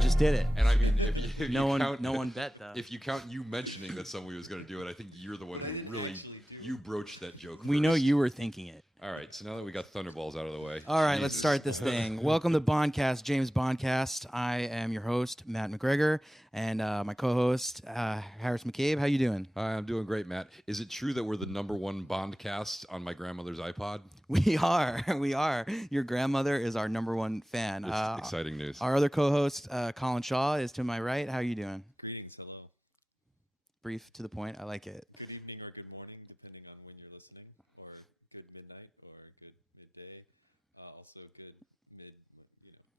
just did it. And I mean, if No you count, one bet though. If you count you mentioning that somebody was going to do it, I think you're the one who really you broached that joke. We first. know you were thinking it. All right, so now that we got Thunderballs out of the way, All right, Jesus. let's start this thing. Welcome to Bondcast, James Bondcast. I am your host, Matt McGregor, and my co-host, Harris McCabe. How you doing? Hi, I'm doing great, Matt. Is it true that we're the #1 Bondcast on my grandmother's iPod? We are. Your grandmother is our #1 fan. It's exciting news. Our other co-host, Colin Shaw, is to my right. How are you doing? Greetings, hello. Brief, to the point. I like it. Good evening or good morning, depending on when you're listening, or good midnight or good midday. Also good mid,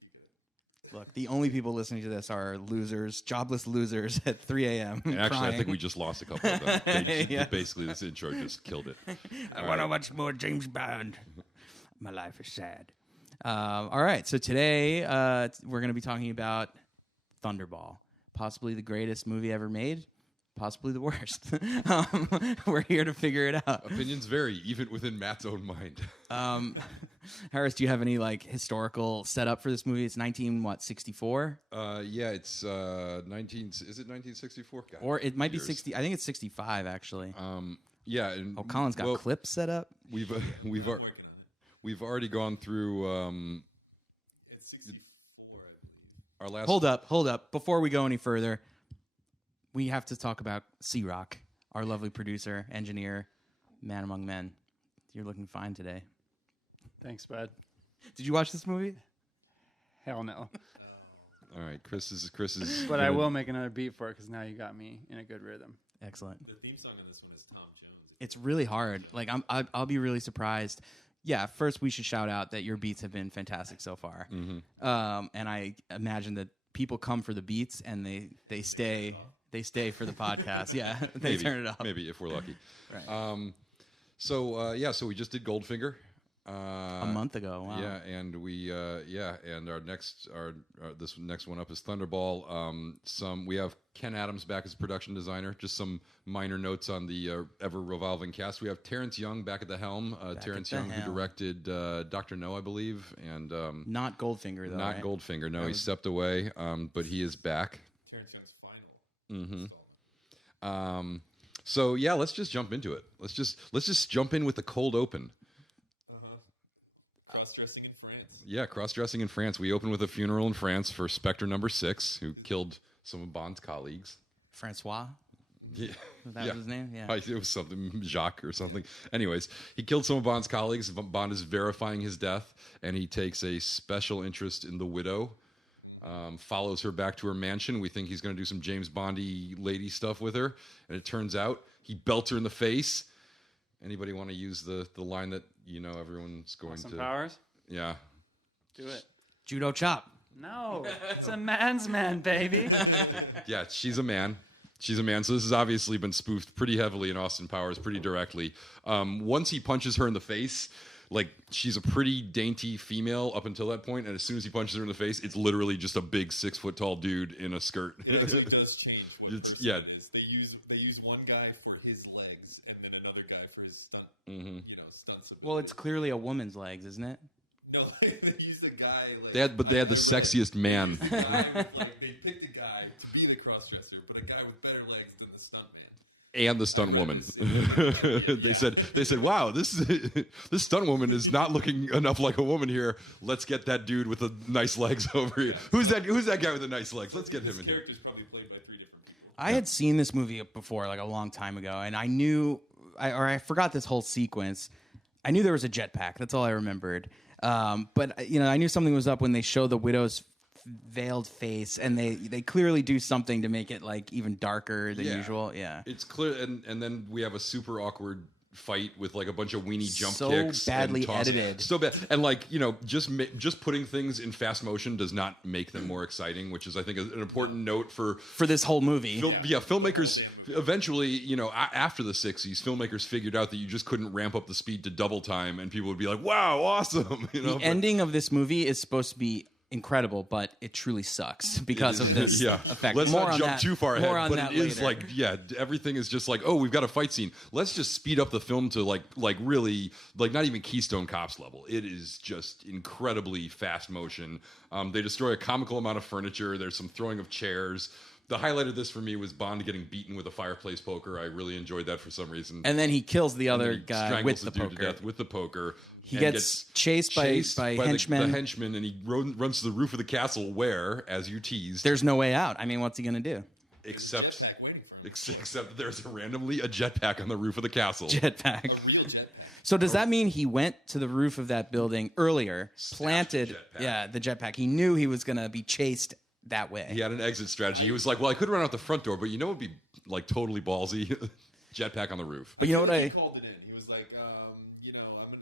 you get it. Look, the only people listening to this are losers, jobless losers at 3 a.m. And actually, crying. I think we just lost a couple of them. Basically, this intro just killed it. I want to watch more James Bond. My life is sad. All right, so today we're going to be talking about Thunderball, possibly the greatest movie ever made, possibly the worst. We're here to figure it out. Opinions vary, even within Matt's own mind. Harris, do you have any historical setup for this movie? It's 64? Yeah, it's 19. Is it 1964? God, Or it might years. be 60. I think it's 65 actually. Yeah. And, Colin's got clips set up. We've Working on it. we've already gone through It's 64, I believe. our last. Hold up. Before we go any further, we have to talk about C-Rock, our lovely producer, engineer, man among men. You're looking fine today. Thanks, bud. Did you watch this movie? Hell no. All right, Chris is. But I will make another beat for it because now you got me in a good rhythm. Excellent. The theme song in this one is Tom Jones. It's really hard. I'll be really surprised. Yeah, first we should shout out that your beats have been fantastic so far. Mm-hmm. And I imagine that people come for the beats and they stay for the podcast. Yeah, they turn it up. Maybe if we're lucky. Right. So we just did Goldfinger. A month ago. Wow. Yeah, and and our this next one up is Thunderball. We have Ken Adams back as production designer. Just some minor notes on the ever revolving cast. We have Terrence Young back at the helm. Terrence Young, who directed Dr. No, I believe, and Not Goldfinger though. not right? Goldfinger. No, he stepped away, but he is back. Terrence Young's final. Mm-hmm. So yeah, let's just jump into it. Let's just jump in with the cold open. Cross-dressing in France. Yeah, cross-dressing in France. We open with a funeral in France for Spectre number 6, who killed some of Bond's colleagues. Francois. Yeah. That was his name? Yeah. It was something, Jacques or something. Anyways, he killed some of Bond's colleagues. Bond is verifying his death, and he takes a special interest in the widow, follows her back to her mansion. We think he's going to do some James Bondy lady stuff with her, and it turns out he belts her in the face. Anybody want to use the line that everyone's going Want some to? powers? Yeah. Do it. Judo chop. No, it's a man's man, baby. Yeah, she's a man. She's a man. So this has obviously been spoofed pretty heavily in Austin Powers, pretty directly. Once he punches her in the face, she's a pretty dainty female up until that point, and as soon as he punches her in the face, it's literally just a big 6-foot-tall dude in a skirt. It does change what It's- person yeah. it is. They use one guy for his legs and then another guy for his stunt. Stunts. Well, it's clearly a woman's legs, isn't it? No, they used a guy. They had the sexiest man. They picked a guy to be the crossdresser, but a guy with better legs than the stunt man. And the stunt woman. They said, wow, this stunt woman is not looking enough like a woman here. Let's get that dude with the nice legs over here. Who's that guy with the nice legs? Let's get him in here. Character's probably played by 3 different people. I had seen this movie before, a long time ago, and I knew, I forgot this whole sequence. I knew there was a jetpack. That's all I remembered. But I knew something was up when they show the widow's veiled face, and they clearly do something to make it even darker than usual. Yeah, It's clear, and then we have a super awkward fight with a bunch of weenie jump So kicks, badly and tossing. edited. So bad, and just putting things in fast motion does not make them more exciting, which is I think an important note for this whole movie. filmmakers. Eventually, after the 60s, filmmakers figured out that you just couldn't ramp up the speed to double time, and people would be like, "Wow, awesome!" The ending of this movie is supposed to be incredible, but it truly sucks because of this effect. Let's More not on jump that- too far more ahead, on but that it is later. everything is just like, oh, we've got a fight scene. Let's just speed up the film to like really like not even Keystone Cops level. It is just incredibly fast motion. They destroy a comical amount of furniture. There's some throwing of chairs. The highlight of this for me was Bond getting beaten with a fireplace poker. I really enjoyed that for some reason. And then he kills the And then other he guy strangles with the dude to poker. death with the poker. He and gets chased by henchmen. The henchmen, and he runs to the roof of the castle where, as you teased, There's no way out. I mean, what's he gonna do? except Jetpack waiting for him. except that there's randomly a jetpack on the roof of the castle. Jetpack. A real jetpack. So does that mean he went to the roof of that building earlier, planted, jetpack. the jetpack? He knew he was gonna be chased that way. He had an exit strategy. He was like, well, I could run out the front door, but you know what would be like totally ballsy? Jetpack on the roof. But you know what He I? called it in. He was like,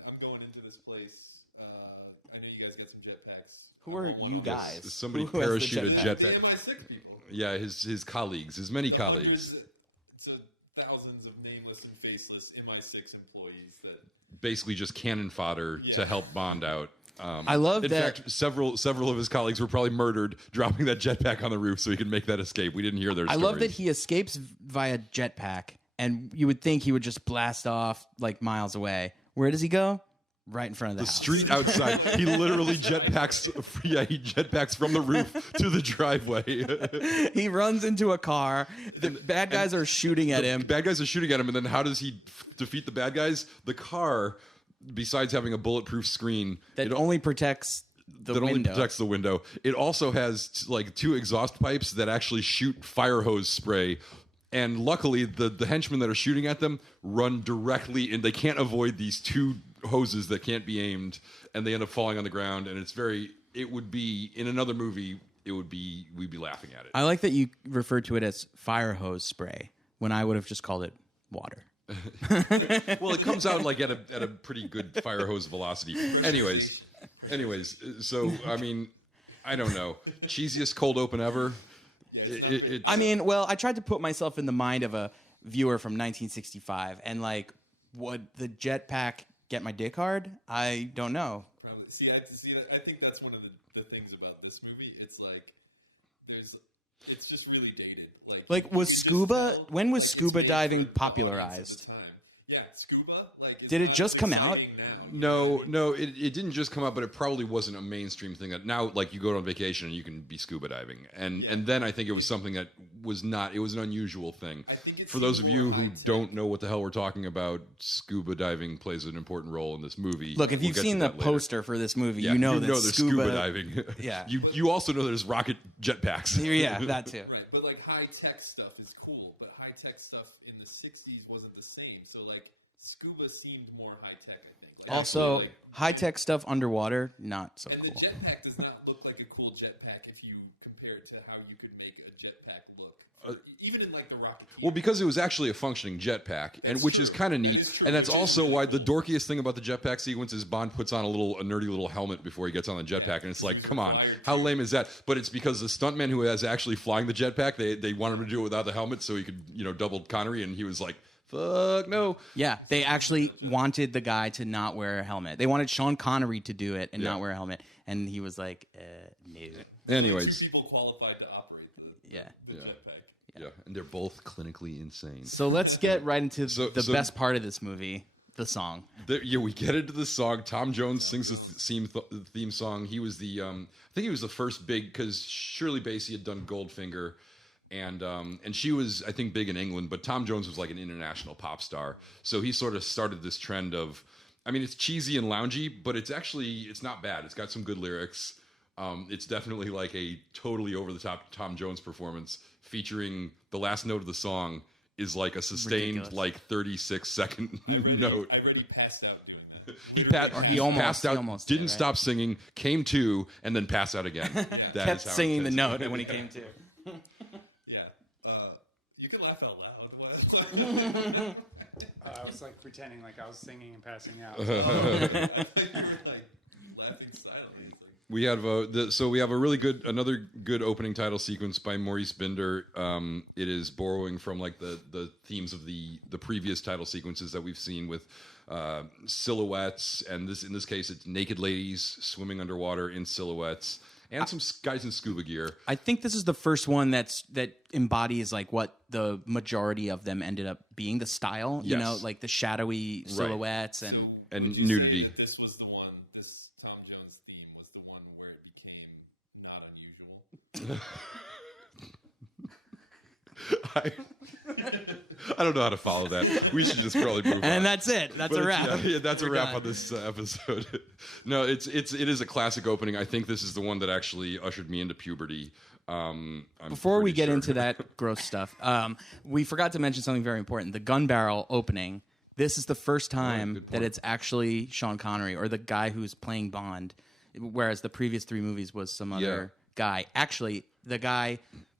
I'm going into this place. I know you guys get some jetpacks. Who are you guys? Somebody Who has the parachuted jetpack? The jetpack. MI6 people. Yeah, his colleagues, his many The colleagues. hundreds to thousands of nameless and faceless MI6 employees that Basically just cannon fodder to help Bond out. I love in that. fact, several of his colleagues were probably murdered dropping that jetpack on the roof so he could make that escape. We didn't hear their I stories. love that he escapes via jetpack, and you would think he would just blast off like miles away. Where does he go? Right in front of the the house. street outside. He literally jetpacks. Yeah, he jetpacks from the roof to the driveway. He runs into a car. The bad guys are shooting at him. Bad guys are shooting at him, and then how does he defeat the bad guys? The car, besides having a bulletproof screen, That it only protects the that window. only protects the window. It also has like two exhaust pipes that actually shoot fire hose spray. And luckily, the henchmen that are shooting at them run directly, and they can't avoid these two hoses that can't be aimed, and they end up falling on the ground. And it would be in another movie, we'd be laughing at it. I like that you refer to it as fire hose spray when I would have just called it water. Well, it comes out like at a pretty good fire hose velocity. Anyways, so I mean, I don't know, cheesiest cold open ever. I mean, well, I tried to put myself in the mind of a viewer from 1965, and like, would the jetpack get my dick hard? I don't know. probably I think that's one of the things about this movie. It's like it's just really dated. Like, was you just scuba? feel When was like it's scuba made for diving the audience of the popularized? time. Yeah, scuba. Like, it's Did it not just come out? exciting now. No, it didn't just come out, but it probably wasn't a mainstream thing. That now, like, you go on vacation and you can be scuba diving, and then I think it was something that was not. It was an unusual thing. I think it's For those of you more who high-tech. don't know what the hell we're talking about, scuba diving plays an important role in this movie. Look, if We'll you've get to seen the that later. poster for this movie, Yeah, you know that there's scuba diving. Yeah. you also know there's rocket jetpacks. Yeah, that too. Right, but like high tech stuff is cool, but high tech stuff in the '60s wasn't the same. So like scuba seemed more high tech. I think. Like, Also, like, high tech stuff underwater, not so and cool. the jetpack does not look like a cool jetpack if you compare it to how you could make a jetpack look. Even in like the Rocketeer. Well, because it was actually a functioning jetpack, and which is kind of That neat, is true. and that's Which is also really why the cool. dorkiest thing about the jetpack sequence is Bond puts on a nerdy little helmet before he gets on the jetpack, and it's like, come on, how lame is that? But it's because the stuntman who is actually flying the jetpack, they wanted him to do it without the helmet so he could double Connery, and he was like, fuck no. Yeah, they actually wanted the guy to not wear a helmet. They wanted Sean Connery to do it and Yeah. not wear a helmet, and he was like, no. Anyways, Two people qualified to operate the Yeah. jetpack. yeah, and they're both clinically insane. So let's get right into So- the so- best part of this movie, the song. We get into the song. Tom Jones sings the theme song. He was I think he was the first big, because Shirley Bassey had done Goldfinger, and she was, I think, big in England, but Tom Jones was like an international pop star. So he sort of started this trend of, I mean, it's cheesy and loungy, but it's not bad. It's got some good lyrics. It's definitely like a totally over the top Tom Jones performance, featuring the last note of the song is like a sustained Ridiculous. like 36-second note. I already passed out doing that. He passed out, almost did, didn't right? stop singing, came to, and then passed out again. That Kept is how it singing the tastes. note, and when he came to. Yeah, you can laugh out loud. I was like pretending like I was singing and passing out. I thought you were like laughing silently. It's like, We have another good opening title sequence by Maurice Binder. It is borrowing from like the themes of the previous title sequences that we've seen with silhouettes, and in this case it's naked ladies swimming underwater in silhouettes, and some guys in scuba gear. I think this is the first one that embodies like what the majority of them ended up being, the style. You Yes. know, like the shadowy silhouettes and And Would you say nudity. that this was the one. This Tom Jones theme was the one where it became not unusual. I don't know how to follow that. We should just probably move on. and that's it. That's But a it's- wrap. Yeah, that's We're a wrap done. on this episode. No, it is a classic opening. I think this is the one that actually ushered me into puberty. I'm Before we pretty get sure. into that gross stuff, we forgot to mention something very important. The gun barrel opening. This is the first time good point. that it's actually Sean Connery or the guy who's playing Bond, whereas the previous 3 movies was some other guy. Actually, the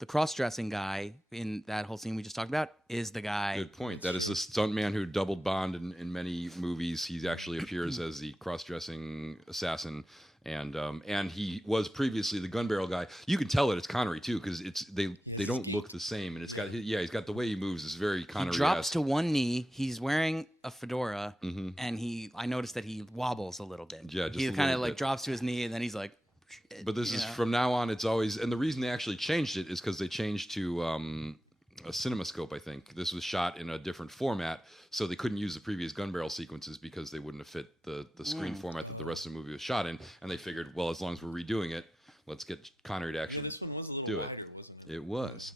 cross-dressing guy in that whole scene we just talked about is the guy. Good point. That is the stuntman who doubled Bond in many movies. He actually appears as the cross-dressing assassin, and he was previously the gun barrel guy. You can tell that it's Connery too, because they don't look the same, and he's got the way he moves is very Connery. He drops to one knee. He's wearing a fedora, and I noticed that he wobbles a little bit. Yeah, just he a kind of little like bit. drops to his knee, and then he's like. Shit, But this is from now on. It's always, and the reason they actually changed it is because they changed to a CinemaScope. I think this was shot in a different format, so they couldn't use the previous gun barrel sequences because they wouldn't have fit the screen format that the rest of the movie was shot in. And they figured, well, as long as we're redoing it, let's get Connery to actually This one was a little do wider, it. wasn't it? It was,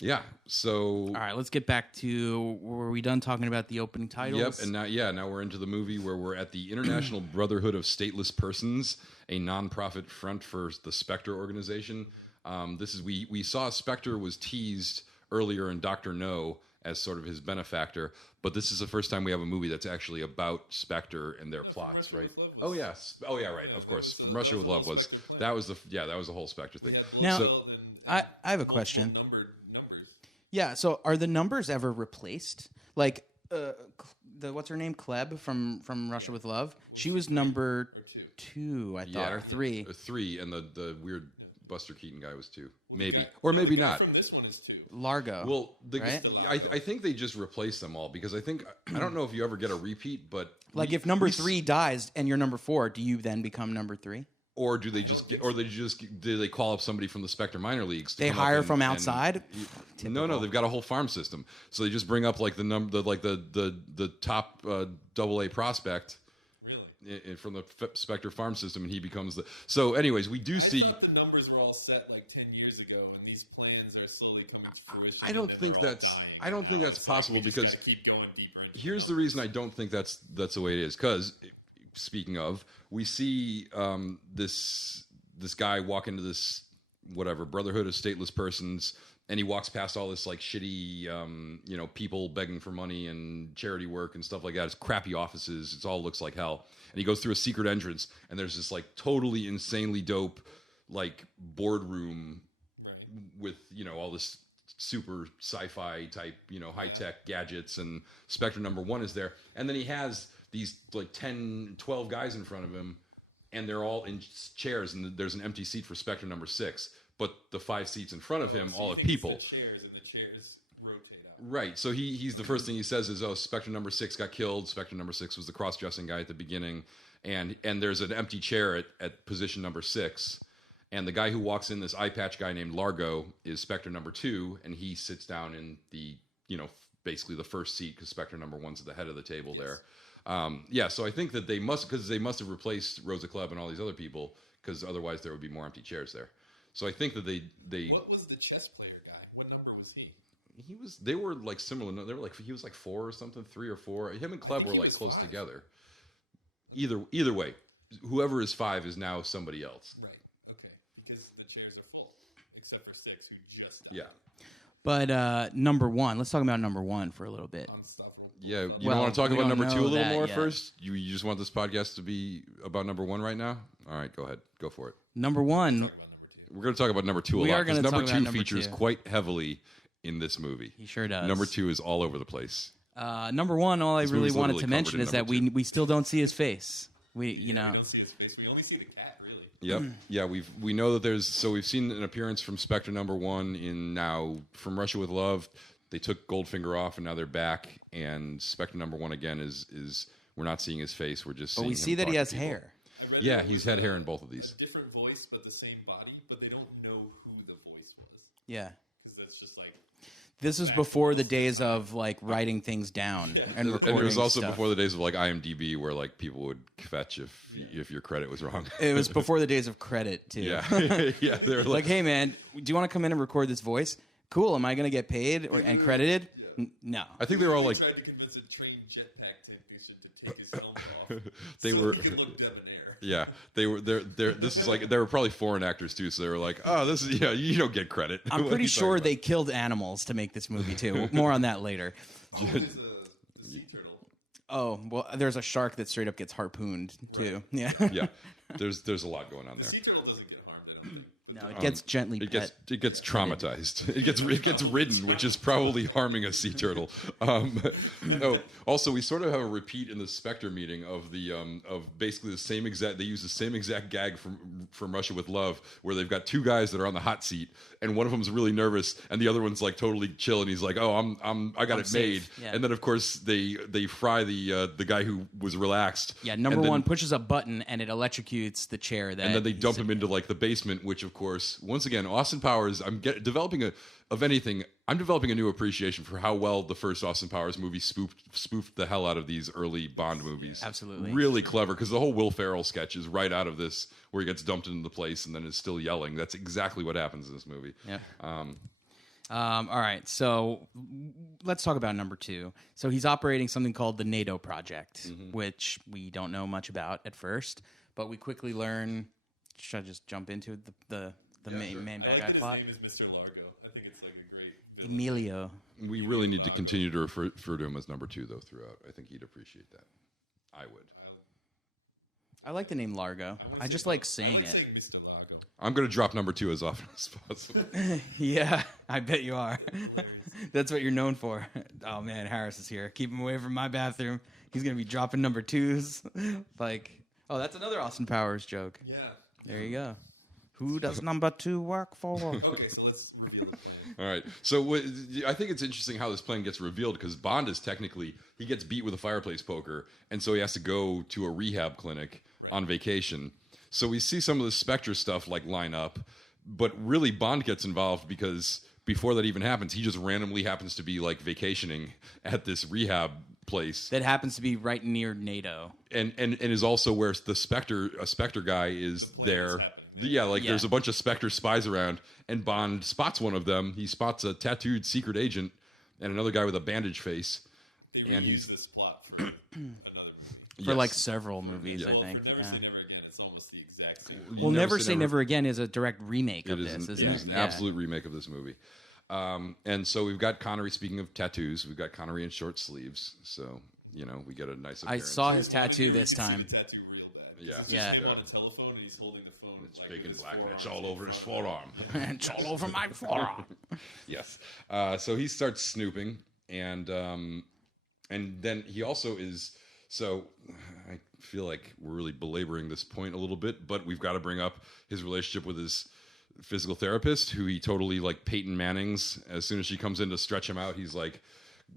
yeah. So All right, let's get back to. Were we done talking about the opening titles? Yep, and now we're into the movie where we're at the International Brotherhood of Stateless Persons, a nonprofit front for the Spectre organization. We saw Spectre was teased earlier in Doctor No as sort of his benefactor, but this is the first time we have a movie that's actually about Spectre and their plots, right? Oh yes, right, of course. From Russia with Love was that was the whole Spectre thing. Now, So- I have a question. Numbers. Yeah, so are the numbers ever replaced? Like, what's her name? Kleb from Russia with Love. She was number 2, I thought, or 3. 3, and the weird Buster Keaton guy was 2, maybe, or maybe not. From this one is 2. Largo. Well, right? I think they just replace them all because I don't know if you ever get a repeat, but like if number 3 dies and you're number 4, do you then become number 3? or do they just do they call up somebody from the Spectre minor leagues? To They come up hire and- from and- outside? No, they've got a whole farm system. So they just bring up like the top AA prospect. Really? From the Spectre farm system, and he becomes the. So, anyways, we do see. I thought the numbers were all set like 10 years ago, and these plans are slowly coming to fruition. I don't and then think they're all that's. dying. I don't think Now that's it's like possible we just because gotta keep going deeper. Into here's the reason I don't think that's the way it is. Because speaking of, we see this guy walk into this whatever Brotherhood of Stateless Persons, and he walks past all this like shitty people begging for money and charity work and stuff like that. It's crappy offices. It all looks like hell. And he goes through a secret entrance, and there's this like totally insanely dope like boardroom with all this super sci-fi type high-tech gadgets, and Spectre number 1 is there, and then he has these like 10-12 guys in front of him, and they're all in chairs, and there's an empty seat for Spectre number 6, but the 5 seats in front of him all have people. The chairs and the chairs rotate out. Right. So he's the first thing he says is, "Oh, Spectre number 6 got killed. Spectre number 6 was the cross-dressing guy at the beginning, and there's an empty chair at position number 6, and the guy who walks in, this eye patch guy named Largo, is Spectre number 2, and he sits down in the basically the first seat because Spectre number 1's at the head of the table there. So I think that they must have replaced Rosa Klebb and all these other people because otherwise there would be more empty chairs there. So I think that they What was the chess player guy? What number was he? they were like similar. They were like he was like 4 or something, 3 or 4. Him and Klebb were he like was close 5. together. Either way, whoever is 5 is now somebody else. Right. Okay. Because the chairs are full, except for 6 who just died. Yeah. But number 1, let's talk about number 1 for a little bit. Unstoppable. Yeah, you Well, don't want to talk we about don't number 2 a know little that more yet. first? You just want this podcast to be about number 1 right now? All right, go ahead. Go for it. Number 1, We're going to talk about number 2 a We lot are because gonna number talk about 2 number features 2. quite heavily in this movie. he sure does. Number 2 is all over the place. Number 1, all I This really movie's wanted literally to mention covered in is that number we still don't see his face. We We don't see his face. We only see the cat, really. Yep. Yeah, we know that we've seen an appearance from Spectre number 1 in now From Russia with Love. They took Goldfinger off and now they're back, and Spectre number 1 again is we're not seeing his face. We're just but seeing we him see that talk he to has people. hair. I read Yeah, that he's there had hair in was both of these. A different voice voice, but the same body, but they don't know who the voice was. Yeah. Because that's just like... This is before the days of like writing things down and recording. And it was also stuff. before the days of like IMDb, where like people would fetch if your credit was wrong. It was before the days of credit too. Yeah, yeah. They're Like, hey man, do you want to come in and record this voice? Cool. Am I going to get paid and credited? No. I think they were all like tried to convince a trained jetpack technician to take his helmet off. They so were- he could look debonair. Yeah, they were. This is like they were probably foreign actors too, so they were like, "Oh, this is you don't get credit." I'm What are pretty you sure talking they killed animals to make this movie too. More on that later. Oh, there's a sea turtle. Oh, well, there's a shark that straight up gets harpooned too. Yeah. about? Yeah, there's a lot going on The there. sea turtle doesn't get harmed, I don't think. No, it gets gently pet. It gets traumatized. It gets ridden, which is probably harming a sea turtle. Also, we sort of have a repeat in the Spectre meeting of the of basically the same exact. They use the same exact gag from Russia with Love, where they've got two guys that are on the hot seat, and one of them's really nervous, and the other one's like totally chill, and he's like, "Oh, I got it made." safe. Yeah. And then of course they fry the guy who was relaxed. Yeah, and number then- one pushes a button and it electrocutes the chair. That and then they he's dump sitting him into like the basement, which of course, once again, Austin Powers. I'm developing I'm developing a new appreciation for how well the first Austin Powers movie spoofed the hell out of these early Bond movies. Absolutely. Really clever, because the whole Will Ferrell sketch is right out of this, where he gets dumped into the place and then is still yelling. That's exactly what happens in this movie. Yeah. All right, so let's talk about number two. So he's operating something called the NATO project, which we don't know much about at first, but we quickly learn. Should I just jump into the main bad guy I like plot? that his name is Mr. Largo. I think it's like a great villain. Emilio. We really need to continue to refer to him as number two, though, throughout. I think he'd appreciate that. I would. I like the name Largo. I just like saying I like it. saying Mr. Largo. I'm going to drop number two as often as possible. Yeah, I bet you are. That's what you're known for. Oh man, Harris is here. Keep him away from my bathroom. He's gonna be dropping number twos. Like, oh, that's another Austin Powers joke. Yeah. There you go. Who does number two work for? Okay, so let's reveal the plan. All right. So I think it's interesting how this plan gets revealed, because Bond is technically, he gets beat with a fireplace poker, and so he has to go to a rehab clinic on vacation. So we see some of the Spectre stuff like line up, but really Bond gets involved because before that even happens, he just randomly happens to be like vacationing at this rehab place. That happens to be right near NATO. And is also where a Spectre guy is there. Yeah, like Yeah. there's a bunch of Spectre spies around, and Bond spots one of them. He spots a tattooed secret agent and another guy with a bandage face. They And reuse he's this plot for another movie. For Yes. like several movies, I Well, think. for Never Yeah. Say Never Again, it's almost the exact same. You Well, Never Say Never Again is a direct remake of It this, is isn't it it? is an Yeah. absolute remake of this movie. And so we've got Connery, speaking of tattoos, we've got Connery in short sleeves. So, we get a nice I appearance. saw his tattoo this You can see time. the tattoo real bad. Yeah. It's Yeah. just him on a telephone and he's holding the phone. It's like big with and his black, and forearms it's all in over his front. forearm. It's all over my forearm. Yes. So he starts snooping, and then he also is. So I feel like we're really belaboring this point a little bit, but we've got to bring up his relationship with his physical therapist, who he totally like Peyton Mannings. As soon as she comes in to stretch him out, he's like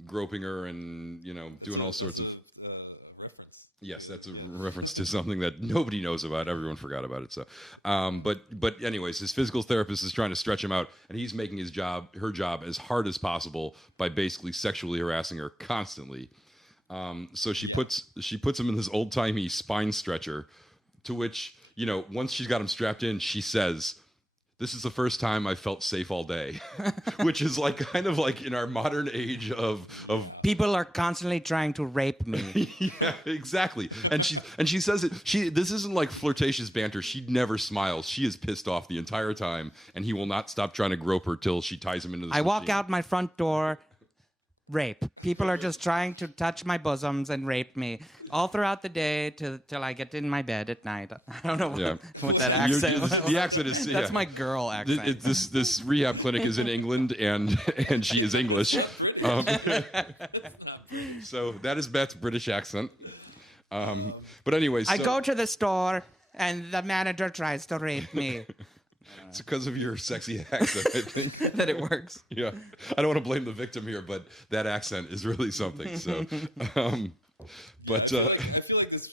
groping her and doing all sorts of. Reference. Yes, that's a reference to something that nobody knows about. Everyone forgot about it. So, but anyways, his physical therapist is trying to stretch him out, and he's making her job as hard as possible by basically sexually harassing her constantly. So she puts him in this old timey spine stretcher, to which once she's got him strapped in, she says, "This is the first time I felt safe all day," which is like kind of like in our modern age of People are constantly trying to rape me. yeah, exactly. And she says it. This isn't like flirtatious banter. She never smiles. She is pissed off the entire time, and he will not stop trying to grope her till she ties him into the. I walk out my front door, rape. People are just trying to touch my bosoms and rape me all throughout the day till I get in my bed at night. I don't know what that accent. The accent is. That's yeah. my girl accent. This rehab clinic is in England, and she is English. So that is Beth's British accent. But anyways, I go to the store and the manager tries to rape me. It's because of your sexy accent, I think. That it works. Yeah, I don't want to blame the victim here, but that accent is really something. So, but I feel like this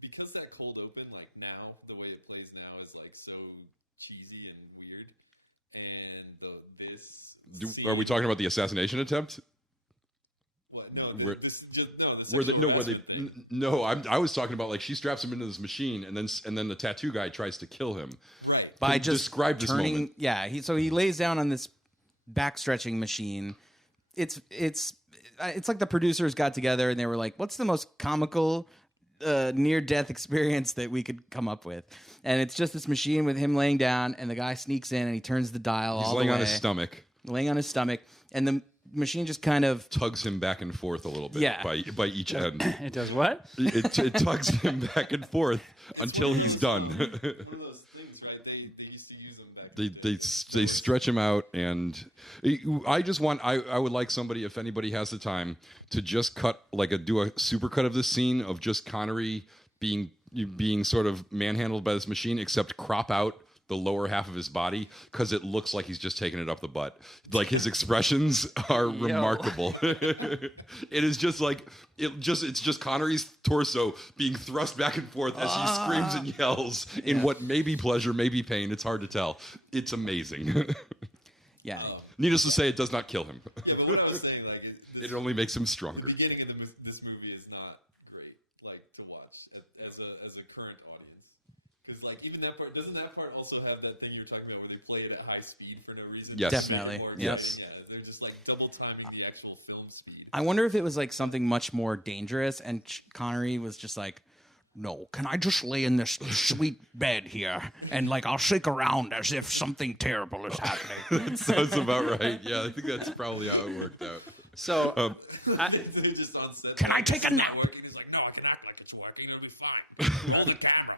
because that cold open, like now, the way it plays now, so cheesy and weird. And this Are we talking about the assassination attempt? what? No, Where- thing. I was talking about like she straps him into this machine and then the tattoo guy tries to kill him. Right. By Can you just describe this turning. moment? Yeah, he lays down on this back stretching machine. It's like the producers got together and they were like, "What's the most comical near death experience that we could come up with?" And it's just this machine with him laying down, and the guy sneaks in and he turns the dial. He's all laying the on way, his stomach, and the machine just kind of tugs him back and forth a little bit Yeah. by each end. It does what? It tugs him back and forth until he's done. One of those things, right? They used to use them back. They stretch him out, and I would like somebody, if anybody has the time, to just do a super cut of this scene of just Connery being sort of manhandled by this machine, except crop out the lower half of his body because it looks like he's just taking it up the butt. Like his expressions are remarkable. It is just like it's just Connery's torso being thrust back and forth as he screams and yells in what may be pleasure, may be pain. It's hard to tell. It's amazing. yeah. Needless to say, it does not kill him. Yeah, but what I was saying, like, It only makes him stronger. the beginning of this movie is not great, like, to watch as a current audience, because like even that part doesn't that part also have that thing you were talking about where they play it at high speed for no reason? Yes. Definitely. Or- Yes. Yeah, they're just like double timing the actual film speed. I wonder if it was like something much more dangerous, and Connery was just like, "No, can I just lay in this sweet bed here and like I'll shake around as if something terrible is happening." That sounds about right. Yeah, I think that's probably how it worked out. So They're just on set. Can I take a It's not nap? working. He's like, no, I can act like it's working. It'll be fine. Hold the camera.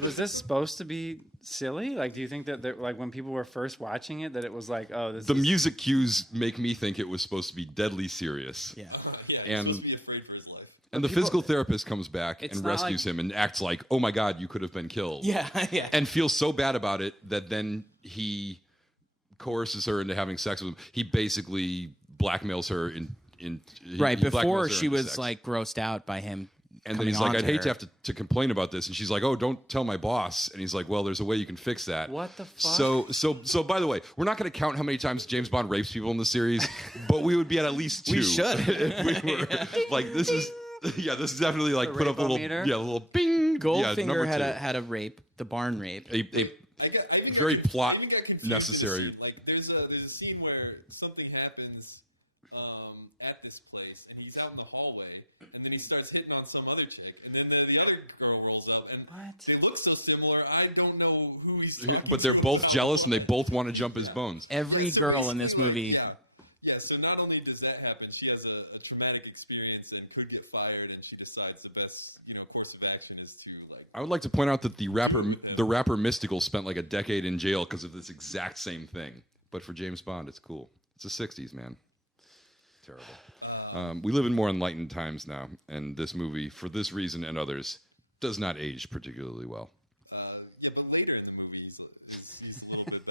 was this supposed to be silly? Like, do you think that like when people were first watching it, that it was like, oh, this The is music cues make me think it was supposed to be deadly serious. Yeah. Yeah, And- he's supposed to be afraid for his life. And the physical therapist comes back It's and not rescues like- him and acts like, "Oh my God, you could have been killed." Yeah, yeah. And feels so bad about it that then he coerces her into having sex with him. He basically blackmails her Right, he blackmails before her she into was sex. like grossed out by him. And then coming he's like, on "I'd to hate to her." have to complain about this." And she's like, "Oh, don't tell my boss." And he's like, "Well, there's a way you can fix that." What the fuck? So by the way, we're not going to count how many times James Bond rapes people in the series, but we would be at least 2. We should. If we were like, this is definitely like The put up a little rape-o-meter? little bing. Goldfinger number had 2. had a rape, the barn rape. a I even Very got plot I even got confused necessary. with the scene. Like there's a scene where something happens at this place, and he's out in the hallway, and then he starts hitting on some other chick, and then the other girl rolls up, and What? they look so similar. I don't know who he's talking but they're to both about. jealous and they both want to jump his bones. Every Yeah, so girl in this basically, movie. Yeah, so not only does that happen, she has a traumatic experience and could get fired, and she decides the best course of action is to like. I would like to point out that the rapper Mystical spent like a decade in jail because of this exact same thing. But for James Bond, it's cool. It's the 60s, man. Terrible. We live in more enlightened times now, and this movie, for this reason and others, does not age particularly well. Yeah, but later in the movie, he's a little bit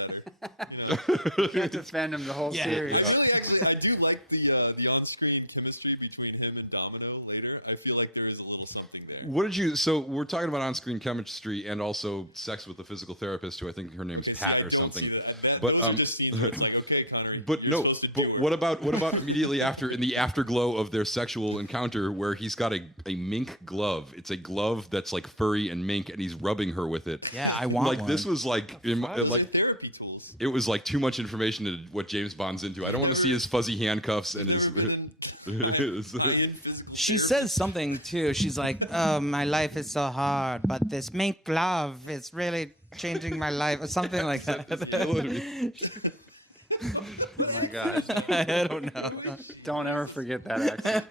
better. You have to defend him the whole Yeah. series. Actually, I do like the on-screen chemistry between him and Domino later. I feel like there is a little something there. What did you? So we're talking about on-screen chemistry and also sex with the physical therapist, who I think her name's Okay, so Pat I or don't something. see that. But Those are just scenes where it's like, okay, Connery, But you're no. supposed to do But it. what about immediately after, in the afterglow of their sexual encounter, where he's got a mink glove? It's a glove that's like furry and mink, and he's rubbing her with it. Yeah, I want Like one. this was like Those like are therapy tools. it was like too much information to what James Bond's into. I don't want to see his fuzzy handcuffs and his. She says something too. She's like, "Oh, my life is so hard, but this mink glove is really changing my life," or something like that. Oh my gosh. I don't know. Don't ever forget that accent.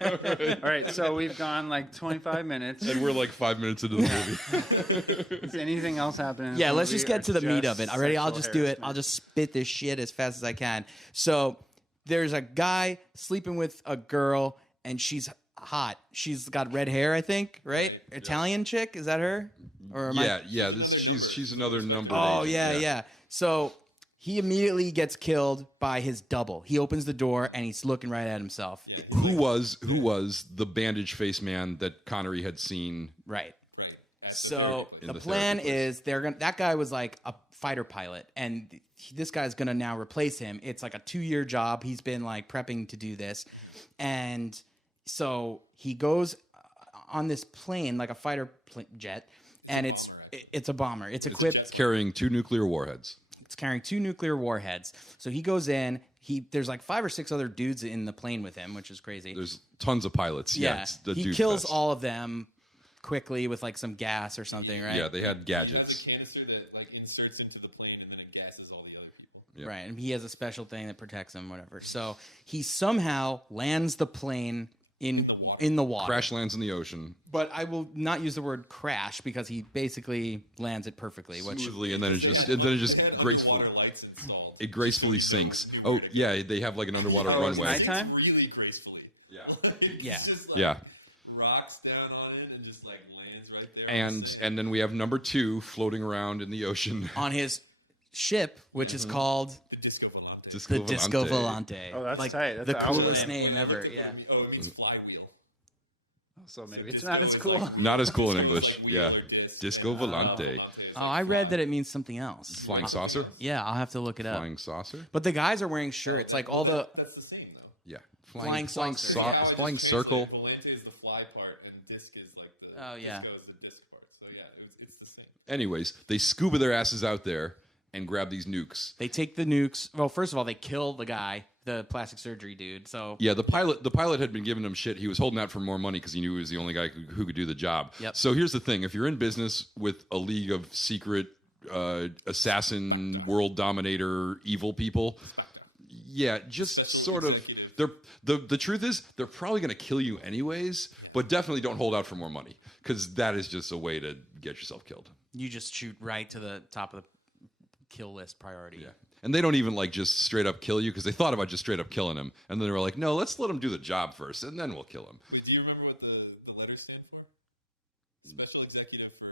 All right, so we've gone like 25 minutes. And we're like 5 minutes into the movie. Is anything else happening? in Yeah, this let's movie just get or to the meat of it. Already, I'll sexual just do it. harassment? I'll just spit this shit as fast as I can. So there's a guy sleeping with a girl, and she's hot. She's got red hair, I think, right? Italian chick, is that her? Or am I? Yeah. She's another number. Oh yeah. So he immediately gets killed by his double. He opens the door and he's looking right at himself. Who was the bandage face man that Connery had seen? Right. Right. So In the the plan therapy place. is that guy was like a fighter pilot, and this guy's gonna now replace him. It's like a 2-year job. He's been like prepping to do this, and so he goes on this plane, like a fighter jet, and it's a bomber. It's equipped. It's carrying 2 nuclear warheads. It's carrying 2 nuclear warheads. So he goes in. There's like 5 or 6 other dudes in the plane with him, which is crazy. There's tons of pilots. Yeah, it's the he dude kills fest. all of them quickly with like some gas or something, right? Yeah, they had That's gadgets. a canister that like inserts into the plane and then it gasses all the other people. Yep. Right, and he has a special thing that protects him, whatever. So he somehow lands the plane in the water. Crash lands in the ocean But I will not use the word crash because he basically lands it perfectly. smoothly, and then it just gracefully Water lights installed. it gracefully sinks. Oh yeah, they have like an underwater Oh, it's runway. nighttime? Really gracefully. Yeah. It's Yeah. just like Yeah, rocks down on it and just like lands right there. and then we have number 2 floating around in the ocean. on his ship, which is called the Disco Volante. the Disco Volante. Oh, that's like tight. That's the awesome. coolest name ever. Yeah. Oh, it means flywheel. So maybe it's Disco not as is cool. like- Not as cool in It's English. like wheel Yeah, or disc. Disco And, Volante. Volante is Oh, like I read fly. that it means something else. Flying saucer. Yeah, I'll have to look it up. Flying saucer. But the guys are wearing shirts, like all the That's the same though. Yeah, Flying saucer. Yeah, I just flying mixed circle. it. Volante is the fly part and disc is like the Oh, yeah. disco is the disc part. So yeah, it's the same. Anyways, they scuba their asses out there and grab these nukes. They take the nukes. Well, first of all, they kill the guy, the plastic surgery dude. So Yeah, the pilot had been giving him shit. He was holding out for more money because he knew he was the only guy who could do the job. Yep. So here's the thing: if you're in business with a league of secret assassin, world dominator, evil people, yeah, just sort of. The truth is they're probably going to kill you anyways, but definitely don't hold out for more money because that is just a way to get yourself killed. you just shoot right to the top of the kill list priority. Yeah. And they don't even like just straight up kill you because they thought about just straight up killing him, and then they were like, "No, let's let him do the job first, and then we'll kill him." Wait, do you remember what the letters stand for? Special Executive for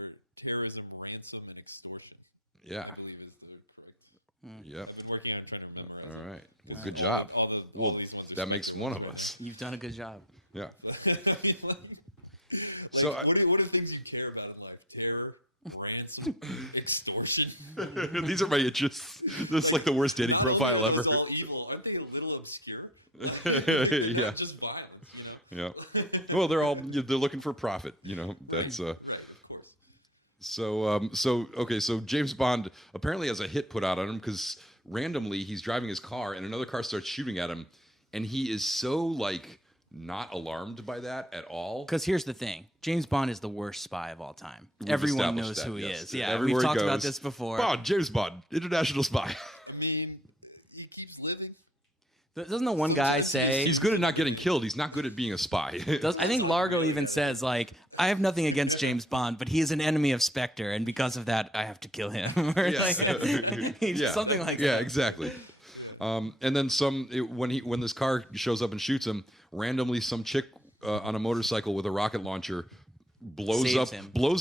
Terrorism, Ransom, and Extortion. Yeah. I believe is the correct. Yep. I've been working on trying to remember. All right. Well, good job. All Well, these ones are that makes one of us. You've done a good job. Yeah. I mean, like, So what are things you care about in life? Terror, ransom, extortion. these are my interests. This is like the worst dating Not profile only are ever. those all evil. Aren't they a little obscure? Like, Yeah. Just violence, you know. Yeah. Well, they're looking for profit. You know, that's Right, of course. So James Bond apparently has a hit put out on him because randomly he's driving his car and another car starts shooting at him, and he is so like not alarmed by that at all. Because here's the thing: James Bond is the worst spy of all time. We've Everyone established knows that, who he yes. is. Yeah, Everywhere we've he talked about goes, this before. Bond, James Bond, international spy. I mean, he keeps living. Doesn't the one guy say? He's good at not getting killed. He's not good at being a spy. I think Largo even says, like, I have nothing against James Bond, but he is an enemy of Spectre, and because of that, I have to kill him. Or Yes. something like that. Yeah, exactly. And then when this car shows up and shoots him, randomly some chick on a motorcycle with a rocket launcher blows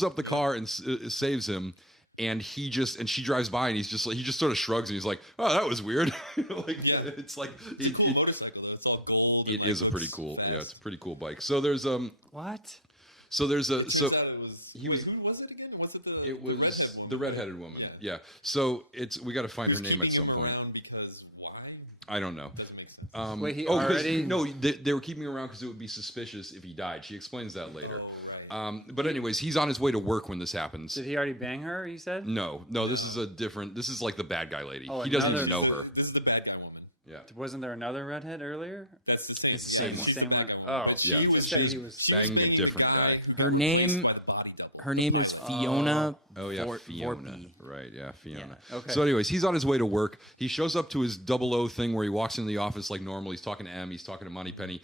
up the car and saves him. And she drives by and he just sort of shrugs and he's like, "Oh, that was weird." It's like It's a cool motorcycle though. It's all gold. it and, is a like, pretty goes cool. fast. Yeah, it's a pretty cool bike. So there's What? so there's a Turns so out it was, he was- Who was it again? Was it the? it was redhead woman? the redheaded woman. Yeah. Yeah. So we got to find her Who's name at keeping some him point. around because why? I don't know. Doesn't make sense. Wait, he 'cause- already- no, they were keeping him around because it would be suspicious if he died. She explains that later. But anyways, he's on his way to work when this happens. Did he already bang her? You said. No, this is this is like the bad guy lady. Oh, He doesn't another- even know her. This is the bad guy woman. Yeah. Wasn't there another redhead earlier? That's the same. It's the same she's one. the Same bad one. guy Oh, But Yeah. you just She said was he was. banging a banging different the guy. who Her got name- replaced by the body double. Her name is Fiona. Oh yeah, Fiona. Vorpy. Right, yeah, Fiona. Yeah, okay. So anyways, he's on his way to work. He shows up to his 00 thing where he walks into the office like normal. He's talking to M. He's talking to Moneypenny.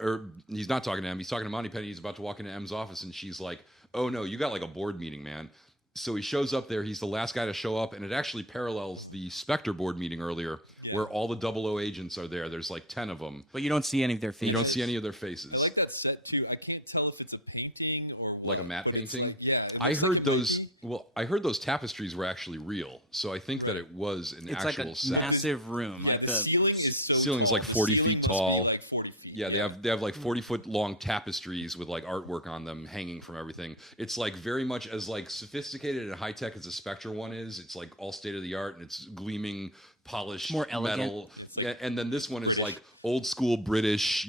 Or he's not talking to M. He's talking to Moneypenny. He's about to walk into M's office, and she's like, "Oh no, you got like a board meeting, man." So he shows up there. He's the last guy to show up, and it actually parallels the Spectre board meeting earlier, where all the 00 agents are there. There's like 10 of them. But you don't see any of their faces. You don't see any of their I faces. like that set too. I can't tell if it's a painting or Like a what, matte but it's painting? like- yeah. it I looks heard like a those. painting. Well, I heard those tapestries were actually real. So I think that it was an It's actual like a set. massive room. Yeah, like the the ceiling is so ceiling's tall. like The 40 ceiling feet must be tall. like 40 feet. Yeah, they have like 40-foot long tapestries with like artwork on them hanging from everything. It's like very much as like sophisticated and high tech as a Spectre one is. It's like all state of the art and it's gleaming, polished More elegant. metal. Yeah, and then this one is like old school British,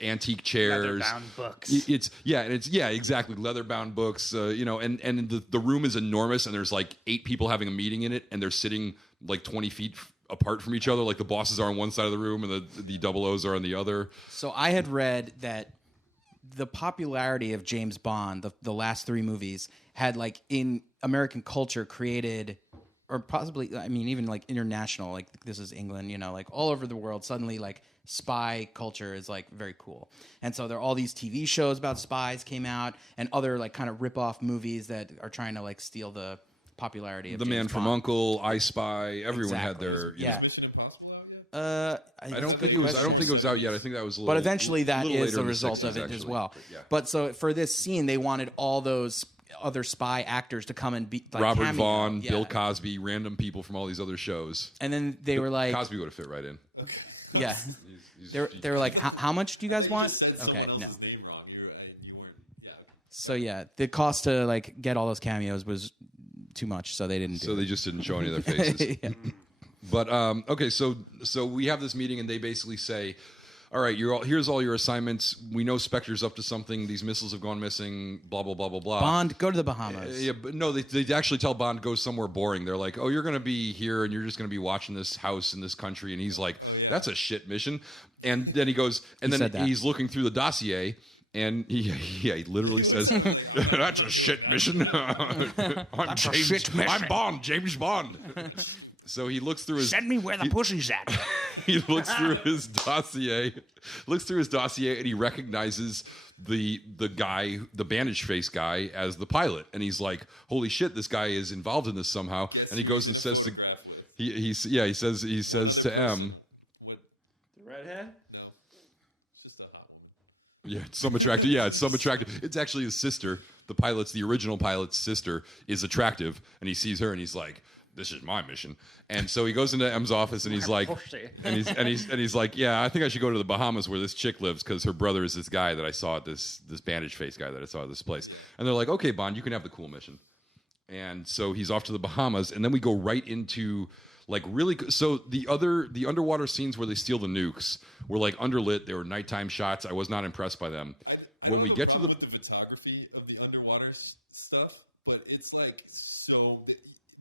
antique chairs, Leather-bound books. It's exactly, leather bound books. And the room is enormous and there's like 8 people having a meeting in it and they're sitting like 20 feet apart from each other, like the bosses are on one side of the room and the double O's are on the other. So I had read that the popularity of James Bond, the last 3 movies, had like in American culture created, or possibly, I mean, even like international, like this is England, like all over the world, suddenly like spy culture is like very cool. And so there are all these TV shows about spies came out and other like kind of rip-off movies that are trying to like steal the popularity of The James Man Bond. from U.N.C.L.E., I Spy, everyone had Exactly. their Yeah. Mission Impossible out yet? I don't think it was out yet. I think that was a little. But eventually, that little is later the in result 60s, of it as actually. well. But, yeah. But so for this scene, they wanted all those other spy actors to come and be like Robert cameo. Vaughn, Yeah. Bill Cosby, random people from all these other shows. And then they were like, Cosby would have fit right in. yeah. He's- They were like, how much do you guys You want? just said Okay, someone no. else's name wrong. You weren't. Yeah. So yeah, the cost to like get all those cameos was too much, so they didn't do So it. they just didn't show any of their faces. Yeah. But okay, so we have this meeting and they basically say, all right, here's all your assignments. We know Spectre's up to something. These missiles have gone missing. Blah blah blah blah blah. Bond, go to the Bahamas. Yeah, but no, they actually tell Bond go somewhere boring. They're like, oh, you're going to be here and you're just going to be watching this house in this country. And he's like, that's a shit mission. And then he goes, and He then said that. he's looking through the dossier. And he literally says, "That's a shit mission." I'm Bond, James Bond. So he looks through his. Send me where the pussy's at. He looks through his dossier, and he recognizes the guy, the bandage face guy, as the pilot. And he's like, "Holy shit, this guy is involved in this somehow." And he goes and says to he says to M. What? The redhead? No. It's just a hot woman. Yeah, it's some attractive. Yeah, it's some attractive. It's actually his sister. The original pilot's sister is attractive, and he sees her, and he's like, "This is my mission." And so he goes into M's office, and he's like, he's like, "Yeah, I think I should go to the Bahamas where this chick lives because her brother is this guy that I saw at this bandage face guy that I saw at this place." And they're like, "Okay, Bond, you can have the cool mission." And so he's off to the Bahamas, and then we go right into like really. So the underwater scenes where they steal the nukes were like underlit. They were nighttime shots. I was not impressed by them. I When don't we have get a to the problem with the photography of the underwater stuff, but it's like so.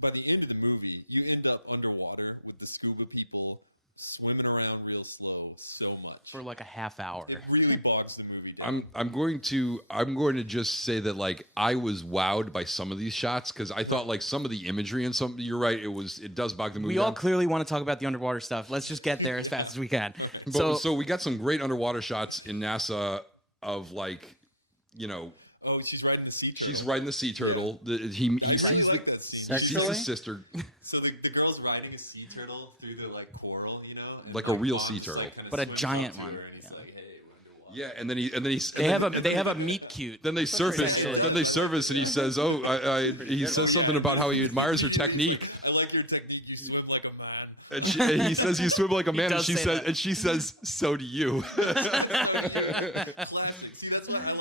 By the end of the movie, you end up underwater with the scuba people swimming around real slow so much. For like a half hour. It really bogs the movie down. I'm going to just say that like I was wowed by some of these shots because I thought like some of the imagery and some. You're right. It does bog the movie. We all down. clearly want to talk about the underwater stuff. Let's just get there as fast as we can. So we got some great underwater shots in NASA of like, Oh, she's riding the sea turtle. she's riding the sea turtle. He sees like the that sea he sees Sexually? his sister. So the girl's riding a sea turtle through the like coral, and Like a real Bond sea just, turtle. kinda But a swims giant up to one. her, and he's Yeah. like, "Hey, we're underwater." Yeah, and then he They have a meet cute. Then they surface. Essentially. Then they surface, and he says, "Oh, he says something about how he admires her technique." I like your technique. You swim like a man. And he says, "You swim like a man," and does she say says, that. "And she says, so do you." Classic. See, that's why I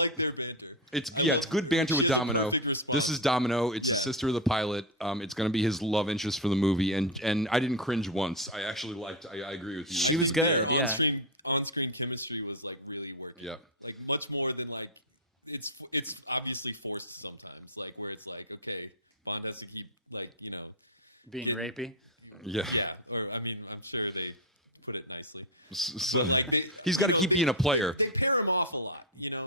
like their banter. It's good banter with She has a Domino. perfect response. This is Domino. It's the sister of the pilot. It's going to be his love interest for the movie, and I didn't cringe once. I actually liked. I agree with you. She was good. Their Yeah. on-screen chemistry was like really working. Yeah. Like much more than like it's obviously forced sometimes. Like where it's like, okay, Bond has to keep like Being rapey. Yeah. yeah. Or I mean, I'm sure they put it nicely. So Like he's got to keep being a player. They pair him off a lot,